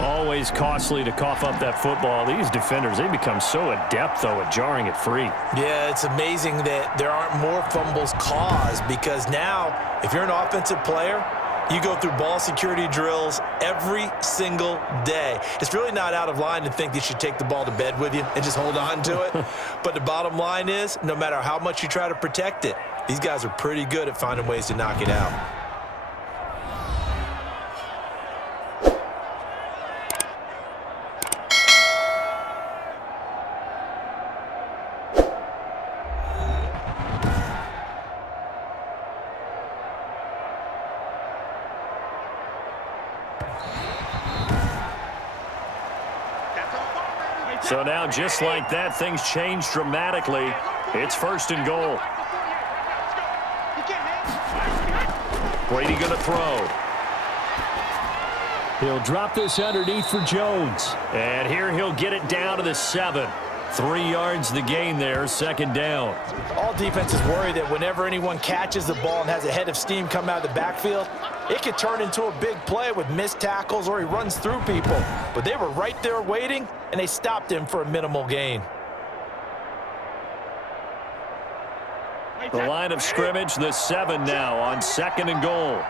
Always costly to cough up that football. These defenders, they become so adept, though, at jarring it free. Yeah, it's amazing that there aren't more fumbles caused because now, if you're an offensive player, you go through ball security drills every single day. It's really not out of line to think that you should take the ball to bed with you and just hold on to it. But the bottom line is, no matter how much you try to protect it, these guys are pretty good at finding ways to knock it out. So now, just like that, things change dramatically. It's 1st and goal. Brady going to throw. He'll drop this underneath for Jones. And here he'll get it down to the 7. 3 yards the gain there, second down. All defenses worry that whenever anyone catches the ball and has a head of steam come out of the backfield, it could turn into a big play with missed tackles or he runs through people. But they were right there waiting, and they stopped him for a minimal gain. The line of scrimmage, the 7 now on 2nd and goal.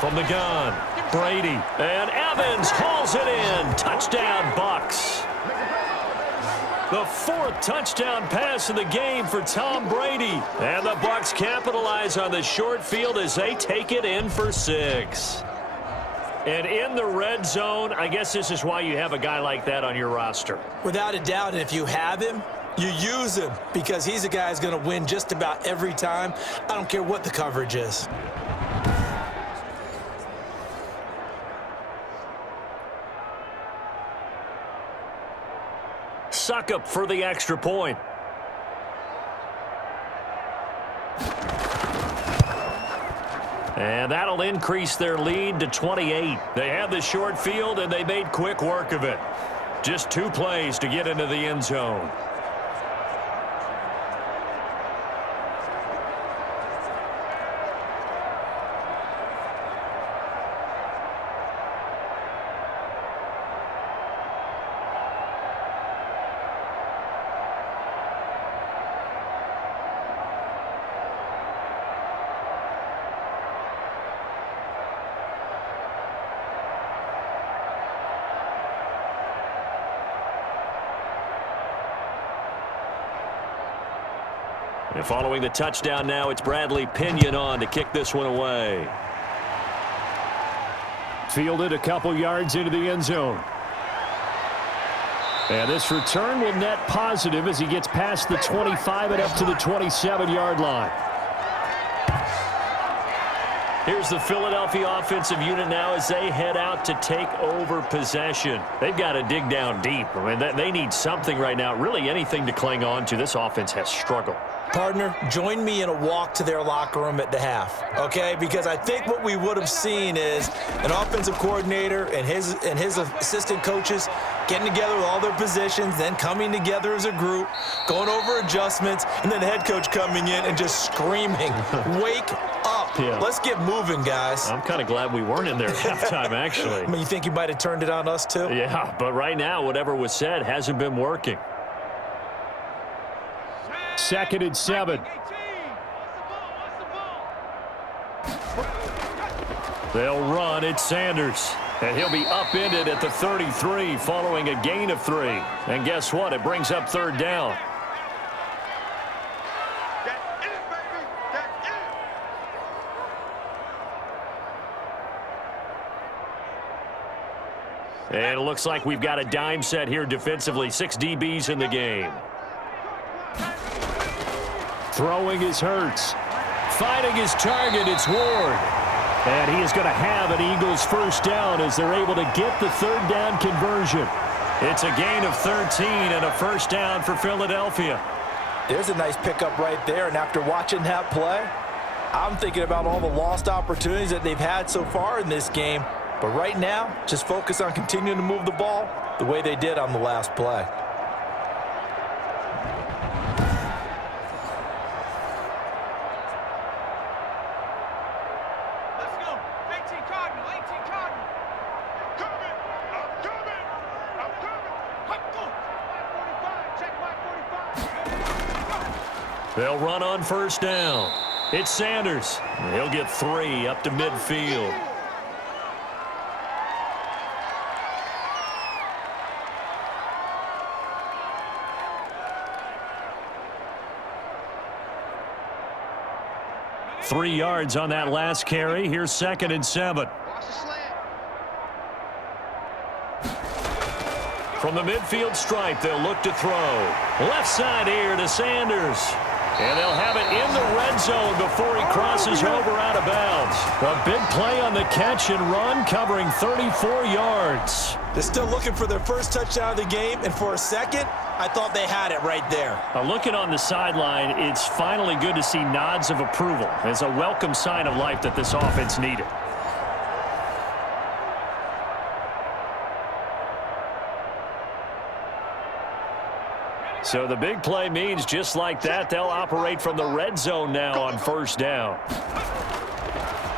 From the gun, Brady, and Evans hauls it in. Touchdown, Bucks. The 4th touchdown pass of the game for Tom Brady. And the Bucks capitalize on the short field as they take it in for 6. And in the red zone, I guess this is why you have a guy like that on your roster. Without a doubt, and if you have him, you use him because he's a guy who's going to win just about every time. I don't care what the coverage is. Suck-up for the extra point. And that'll increase their lead to 28. They had the short field, and they made quick work of it. Just 2 plays to get into the end zone. And following the touchdown now, it's Bradley Pinion on to kick this one away. Fielded a couple yards into the end zone. And this return will net positive as he gets past the 25 and up to the 27-yard line. Here's the Philadelphia offensive unit now as they head out to take over possession. They've got to dig down deep. I mean, they need something right now, really anything to cling on to. This offense has struggled. Partner, join me in a walk to their locker room at the half, okay? Because I think what we would have seen is an offensive coordinator and his assistant coaches getting together with all their positions, then coming together as a group, going over adjustments, and then the head coach coming in and just screaming, wake up. Yeah. Let's get moving, guys. I'm kind of glad we weren't in there at halftime, actually. I mean, you think you might have turned it on us, too? Yeah, but right now, whatever was said hasn't been working. 2nd and 7. They'll run. It's Sanders. And he'll be upended at the 33 following a gain of 3. And guess what? It brings up 3rd down. And it looks like we've got a dime set here defensively. 6 DBs in the game. Throwing is Hurts. Finding his target, it's Ward. And he is going to have an Eagles first down as they're able to get the 3rd down conversion. It's a gain of 13 and a first down for Philadelphia. There's a nice pickup right there, and after watching that play, I'm thinking about all the lost opportunities that they've had so far in this game. But right now, just focus on continuing to move the ball the way they did on the last play. They'll run on first down. It's Sanders. He'll get 3 up to midfield. Three yards on that last carry. Here's 2nd and 7. From the midfield stripe, they'll look to throw. Left side here to Sanders. And they'll have it in the red zone before he crosses over out of bounds. A big play on the catch and run, covering 34 yards. They're still looking for their first touchdown of the game, and for a second, I thought they had it right there. Looking on the sideline, it's finally good to see nods of approval. It's a welcome sign of life that this offense needed. So the big play means just like that, they'll operate from the red zone now on first down.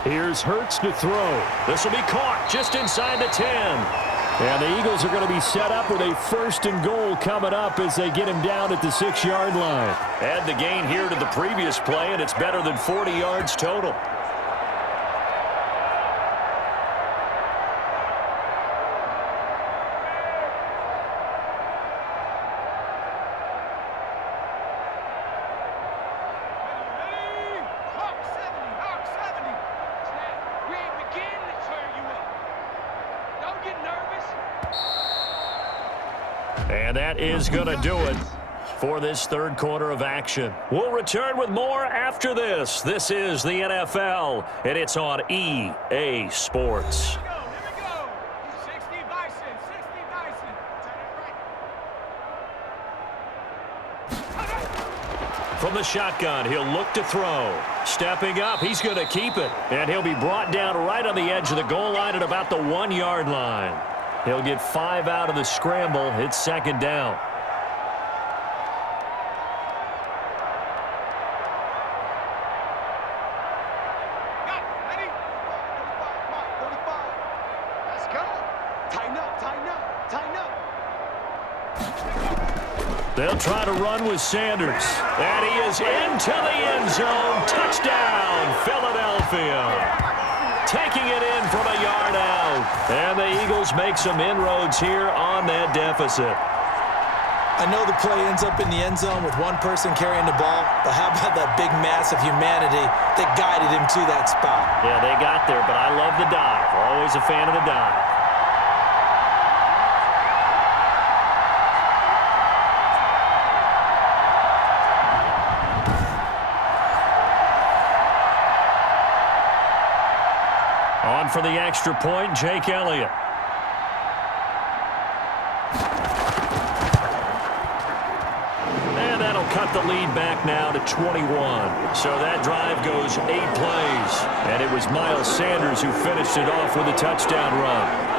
Here's Hurts to throw. This will be caught just inside the 10. And the Eagles are going to be set up with a 1st and goal coming up as they get him down at the 6-yard line. Add the gain here to the previous play, and it's better than 40 yards total. And that is going to do it for this third quarter of action. We'll return with more after this. This is the NFL, and it's on EA Sports. Here we go. 60 Bison, 60 Bison. From the shotgun, he'll look to throw. Stepping up, he's going to keep it. And he'll be brought down right on the edge of the goal line at about the 1-yard line. He'll get 5 out of the scramble. It's 2nd down. Got it. Ready? 35. Let's go. Tighten up, tighten up, tighten up. They'll try to run with Sanders. And he is into the end zone. Touchdown, Philadelphia. Taking it in from a yard out. And the Eagles make some inroads here on that deficit. I know the play ends up in the end zone with one person carrying the ball, but how about that big mass of humanity that guided him to that spot? Yeah, they got there, but I love the dive. Always a fan of the dive. On for the extra point, Jake Elliott. And that'll cut the lead back now to 21. So that drive goes 8 plays. And it was Miles Sanders who finished it off with a touchdown run.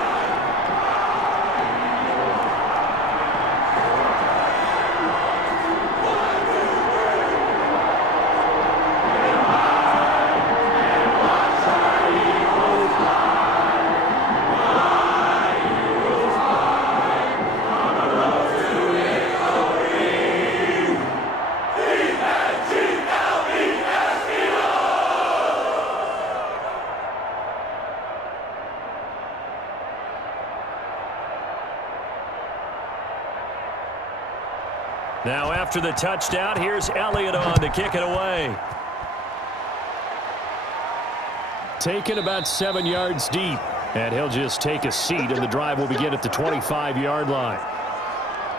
Now after the touchdown, here's Elliott on to kick it away. Taken about 7 yards deep. And he'll just take a seat, and the drive will begin at the 25-yard line.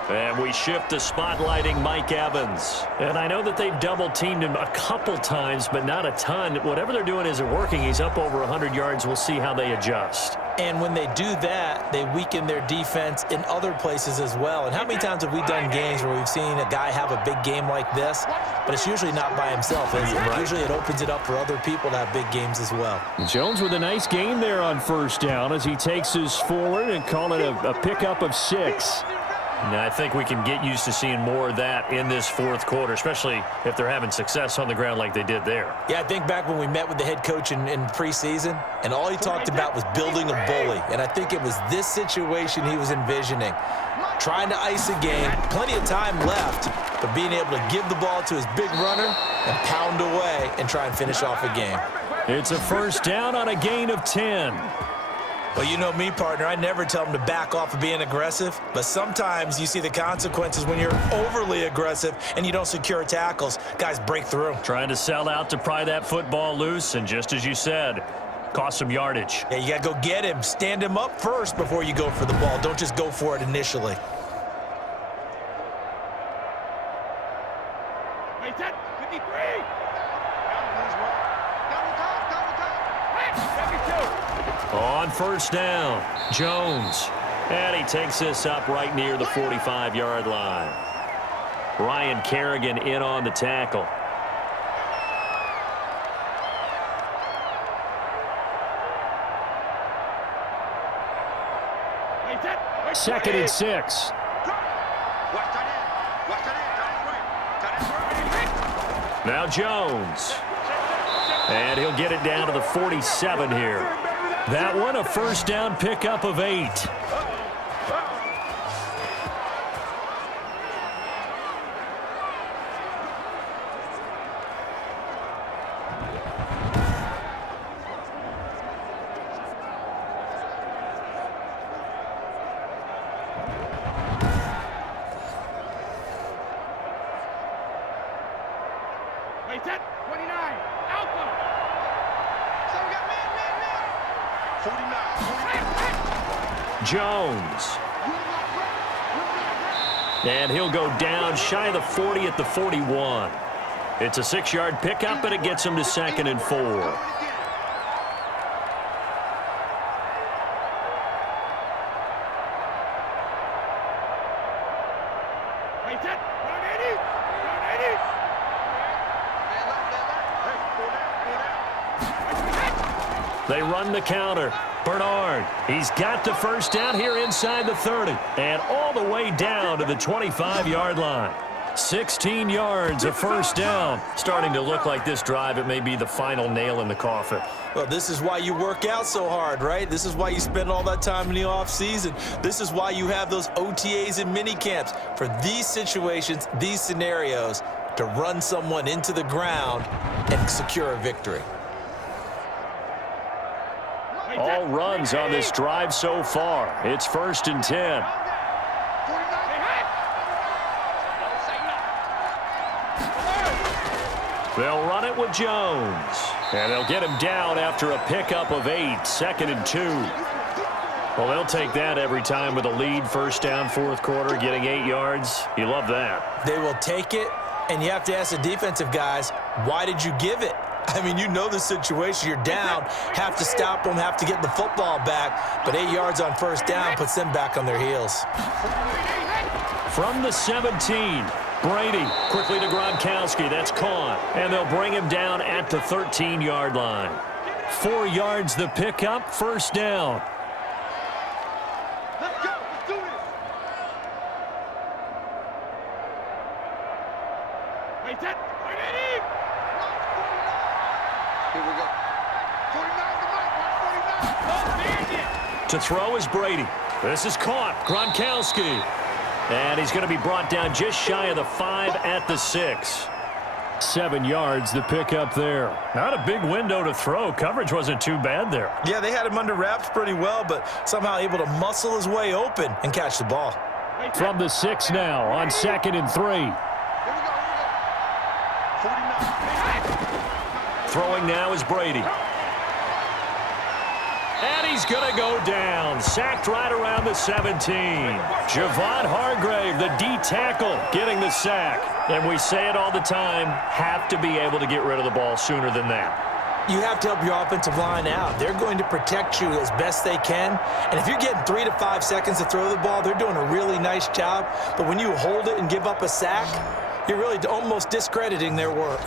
And we shift to spotlighting Mike Evans. And I know that they've double-teamed him a couple times, but not a ton. Whatever they're doing isn't working. He's up over 100 yards. We'll see how they adjust. And when they do that, they weaken their defense in other places as well. And how many times have we done games where we've seen a guy have a big game like this, but it's usually not by himself, is it? Right. Usually it opens it up for other people to have big games as well. Jones with a nice gain there on first down as he takes us forward and call it a pickup of 6. Now, I think we can get used to seeing more of that in this fourth quarter, especially if they're having success on the ground like they did there. Yeah, I think back when we met with the head coach in preseason, and all he talked about was building a bully. And I think it was this situation he was envisioning. Trying to ice a game, plenty of time left, but being able to give the ball to his big runner and pound away and try and finish off a game. It's a first down on a gain of 10. Well, you know me, partner. I never tell them to back off of being aggressive, but sometimes you see the consequences when you're overly aggressive and you don't secure tackles. Guys break through. Trying to sell out to pry that football loose, and just as you said, cost some yardage. Yeah, you got to go get him. Stand him up first before you go for the ball. Don't just go for it initially. Hey, Wait, 10, 53. On first down, Jones. And he takes this up right near the 45-yard line. Ryan Kerrigan in on the tackle. Second and 6. Now Jones. And he'll get it down to the 47 here. That one a first down pickup of 8. Wait, 10, 29. Alpha. So we got man. 49. Jones. And he'll go down shy of the 40 at the 41. It's a 6-yard pickup, and it gets him to 2nd and 4. They run the counter. Bernard, he's got the first down here inside the 30 and all the way down to the 25-yard line. 16 yards, a first down. Starting to look like this drive, it may be the final nail in the coffin. Well, this is why you work out so hard, right? This is why you spend all that time in the offseason. This is why you have those OTAs and mini camps for these situations, these scenarios, to run someone into the ground and secure a victory. All runs on this drive so far. It's 1st and 10. They'll run it with Jones. And they'll get him down after a pickup of 8, 2nd and 2. Well, they'll take that every time with a lead, first down, 4th quarter, getting 8 yards. You love that. They will take it, and you have to ask the defensive guys, why did you give it? I mean, you know the situation. You're down, have to stop them, have to get the football back. But 8 yards on first down puts them back on their heels. From the 17, Brady quickly to Gronkowski. That's caught. And they'll bring him down at the 13-yard line. 4 yards the pickup, first down. Let's go. Let's do this. Wait, 10. Here we go. 49 to throw is Brady. This is caught. Gronkowski. And he's going to be brought down just shy of the 5 at the 6. 7 yards the pickup there. Not a big window to throw. Coverage wasn't too bad there. Yeah, they had him under wraps pretty well, but somehow able to muscle his way open and catch the ball. From the 6 now on 2nd and 3. Throwing now is Brady. And he's going to go down. Sacked right around the 17. Javon Hargrave, the D tackle, getting the sack. And we say it all the time, have to be able to get rid of the ball sooner than that. You have to help your offensive line out. They're going to protect you as best they can. And if you're getting 3 to 5 seconds to throw the ball, they're doing a really nice job. But when you hold it and give up a sack, you're really almost discrediting their work.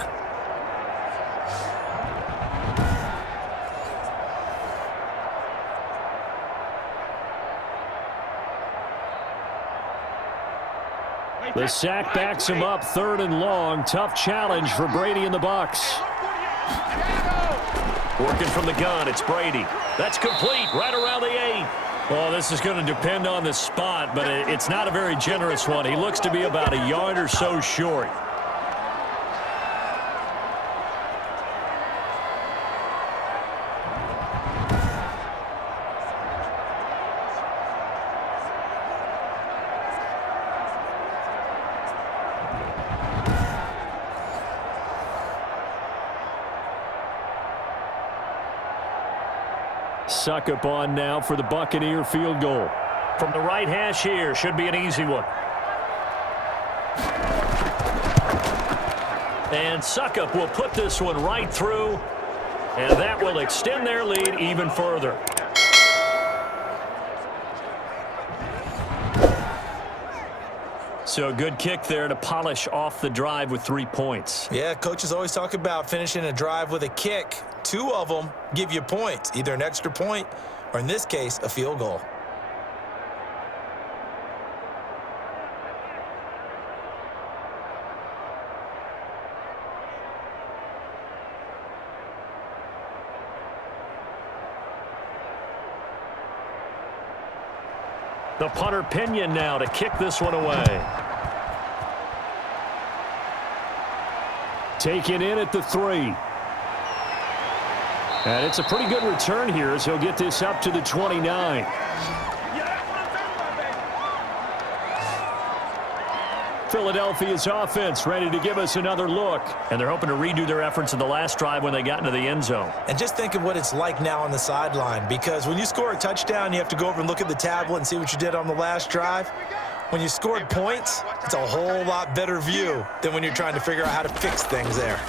The sack backs him up, 3rd and long. Tough challenge for Brady and the Bucs. Working from the gun, it's Brady. That's complete, right around the 8. Well, this is going to depend on the spot, but it's not a very generous one. He looks to be about a yard or so short. Suck up on now for the Buccaneer field goal. From the right hash here, should be an easy one. And Suckup will put this one right through, and that will extend their lead even further. So a good kick there to polish off the drive with 3 points. Yeah, coaches always talk about finishing a drive with a kick. 2 of them give you points, either an extra point or, in this case, a field goal. The punter Pinion now to kick this one away. Taken in at the 3. And it's a pretty good return here as he'll get this up to the 29. Philadelphia's offense ready to give us another look. And they're hoping to redo their efforts in the last drive when they got into the end zone. And just think of what it's like now on the sideline, because when you score a touchdown, you have to go over and look at the tablet and see what you did on the last drive. When you scored points, it's a whole lot better view than when you're trying to figure out how to fix things there.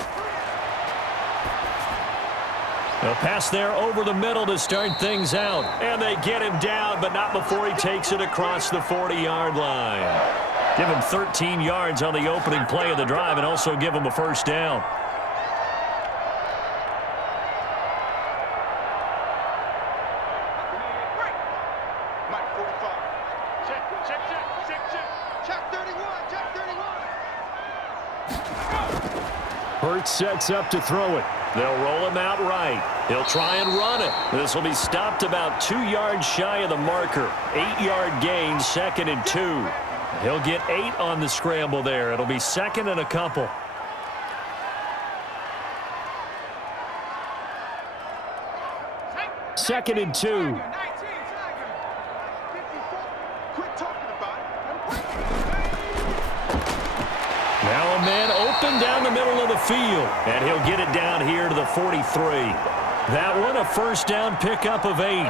A pass there over the middle to start things out. And they get him down, but not before he takes it across the 40-yard line. Give him 13 yards on the opening play of the drive and also give him a first down. Mike 45. Check 31. Check 31. Hurts sets up to throw it. They'll roll him out right. He'll try and run it. This will be stopped about 2 yards shy of the marker. 8-yard gain, 2nd and 2. He'll get 8 on the scramble there. It'll be 2nd and a couple. Second and 2. Now a man open down the middle of the field. And he'll get it down here to the 43. That one a first down pickup of 8.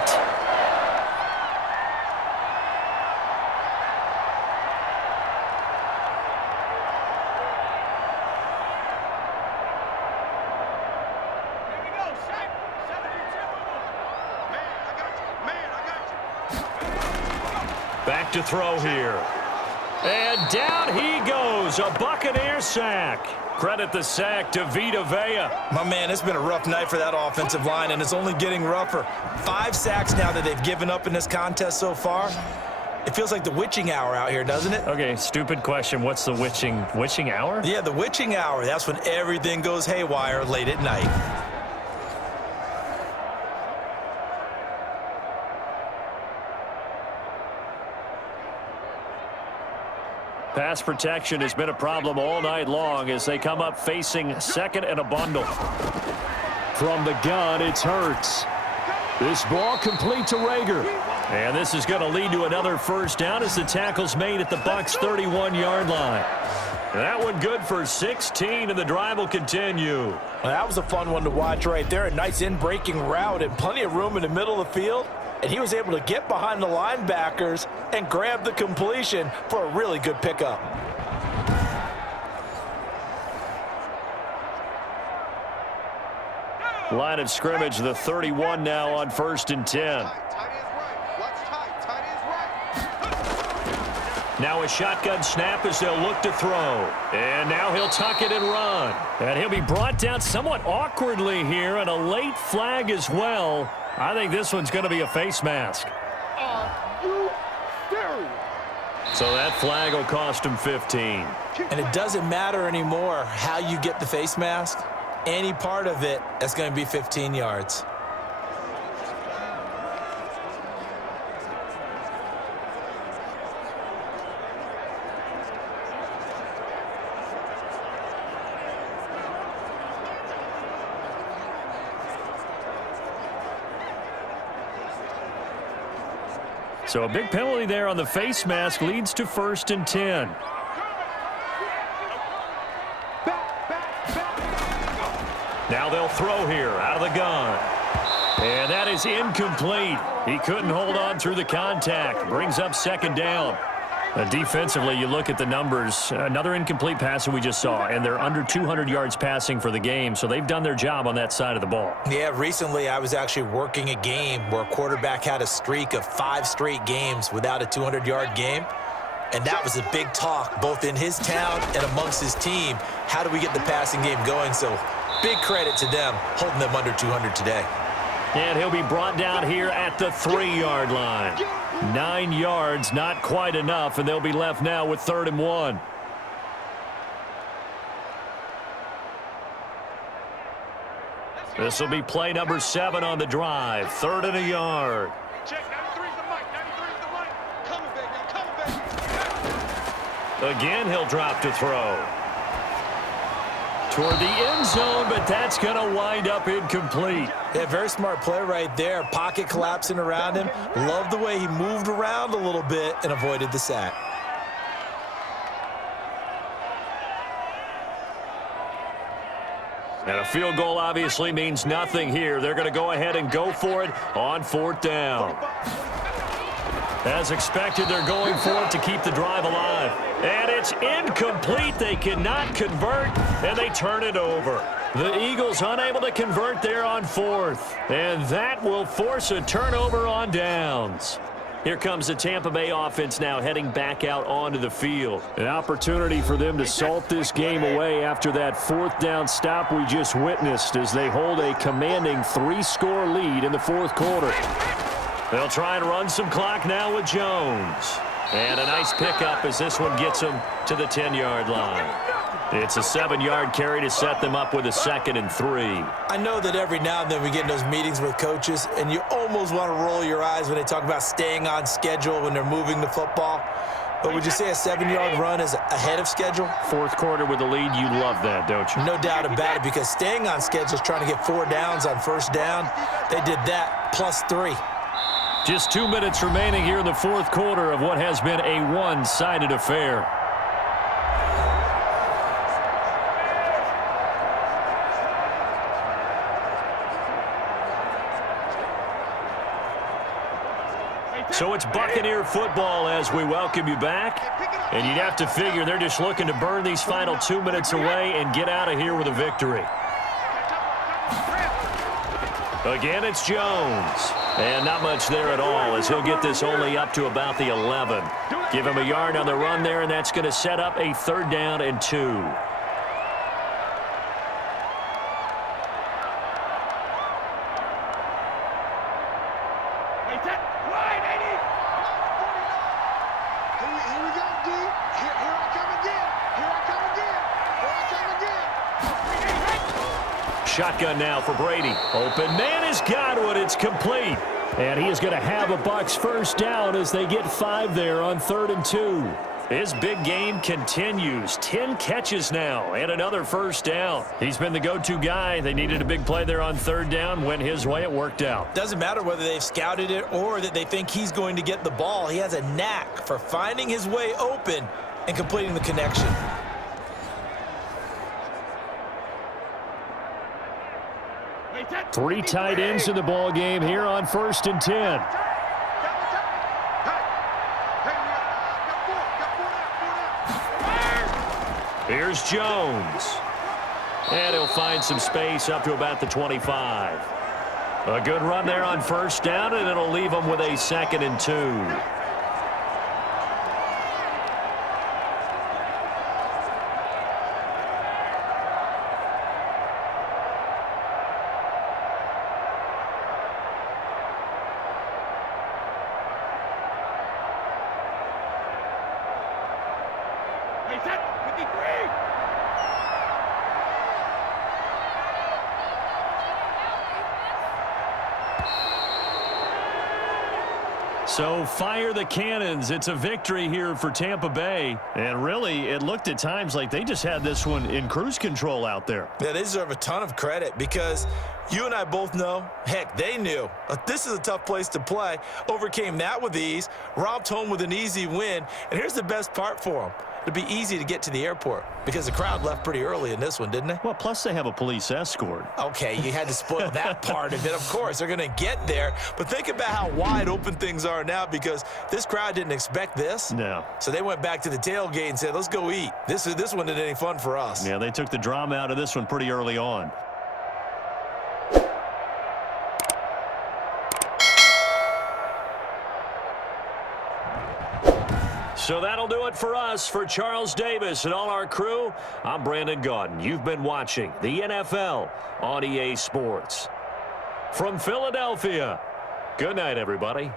Back to throw here. And down he goes. A Buccaneer sack. Credit the sack to Vita Vea. My man, it's been a rough night for that offensive line, and it's only getting rougher. 5 sacks now that they've given up in this contest so far. It feels like the witching hour out here, doesn't it? Okay, stupid question. What's the witching hour? Yeah, the witching hour. That's when everything goes haywire late at night. Pass protection has been a problem all night long as they come up facing 2nd and a bundle. From the gun, it's Hurts. This ball complete to Rager. And this is going to lead to another first down as the tackle's made at the Bucs' 31-yard line. That one good for 16, and the drive will continue. Well, that was a fun one to watch right there. A nice in-breaking route and plenty of room in the middle of the field. And he was able to get behind the linebackers and grab the completion for a really good pickup. Line of scrimmage, the 31 now on 1st and 10. Now a shotgun snap as they'll look to throw. And now he'll tuck it and run. And he'll be brought down somewhat awkwardly here, and a late flag as well. I think this one's going to be a face mask. Are you serious? So that flag will cost him 15. And it doesn't matter anymore how you get the face mask. Any part of it, that's going to be 15 yards. So a big penalty there on the face mask leads to 1st and 10. Now they'll throw here out of the gun. And that is incomplete. He couldn't hold on through the contact. Brings up 2nd down. Defensively, you look at the numbers. Another incomplete pass that we just saw, and they're under 200 yards passing for the game, so they've done their job on that side of the ball. Yeah, recently I was actually working a game where a quarterback had a streak of 5 straight games without a 200-yard game, and that was a big talk both in his town and amongst his team. How do we get the passing game going? So big credit to them holding them under 200 today. And he'll be brought down here at the 3-yard line. 9 yards, not quite enough, and they'll be left now with 3rd and 1. This will be play number 7 on the drive. 3rd and a yard. Check, 93's the mic, 93's the mic. Coming, baby, coming, baby. Again, he'll drop to throw. Toward the end zone, but that's going to wind up incomplete. Yeah, very smart play right there. Pocket collapsing around him. Love the way he moved around a little bit and avoided the sack. And a field goal obviously means nothing here. They're going to go ahead and go for it on 4th down. As expected, they're going for it to keep the drive alive. And it's incomplete. They cannot convert, and they turn it over. The Eagles unable to convert there on 4th. And that will force a turnover on downs. Here comes the Tampa Bay offense now heading back out onto the field. An opportunity for them to salt this game away after that 4th down stop we just witnessed as they hold a commanding 3-score lead in the 4th quarter. They'll try and run some clock now with Jones. And a nice pickup as this one gets them to the 10-yard line. It's a 7-yard carry to set them up with a 2nd and 3. I know that every now and then we get in those meetings with coaches, and you almost want to roll your eyes when they talk about staying on schedule when they're moving the football. But would you say a 7-yard run is ahead of schedule? 4th quarter with the lead, you love that, don't you? No doubt about it, because staying on schedule is trying to get 4 downs on 1st down. They did that plus 3. Just 2 minutes remaining here in the 4th quarter of what has been a one-sided affair. So it's Buccaneer football as we welcome you back. And you'd have to figure they're just looking to burn these final 2 minutes away and get out of here with a victory. Again, it's Jones. And not much there at all as he'll get this only up to about the 11. Give him a yard on the run there, and that's going to set up a 3rd down and 2. Shotgun now for Brady. Open man has got one. It's complete. And he is going to have a Bucs 1st down as they get 5 there on 3rd and 2. His big game continues. 10 catches now and another 1st down. He's been the go-to guy. They needed a big play there on 3rd down. Went his way. It worked out. Doesn't matter whether they've scouted it or that they think he's going to get the ball. He has a knack for finding his way open and completing the connection. Three tight ends in the ball game here on 1st and 10. Here's Jones. And he'll find some space up to about the 25. A good run there on 1st down, and it'll leave him with a 2nd and 2. So fire the cannons. It's a victory here for Tampa Bay. And really, it looked at times like they just had this one in cruise control out there. Yeah, they deserve a ton of credit because you and I both know, heck, they knew. This is a tough place to play. Overcame that with ease, romped home with an easy win. And here's the best part for them. it'd be easy to get to the airport because the crowd left pretty early in this one, didn't they? Well, plus they have a police escort. Okay, you had to spoil that part of it. Of course, they're going to get there. But think about how wide open things are now because this crowd didn't expect this. No. So they went back to the tailgate and said, let's go eat. This one isn't any fun for us. Yeah, they took the drama out of this one pretty early on. So that'll do it for us. For Charles Davis and all our crew, I'm Brandon Gaudin. You've been watching the NFL on EA Sports. From Philadelphia, good night, everybody.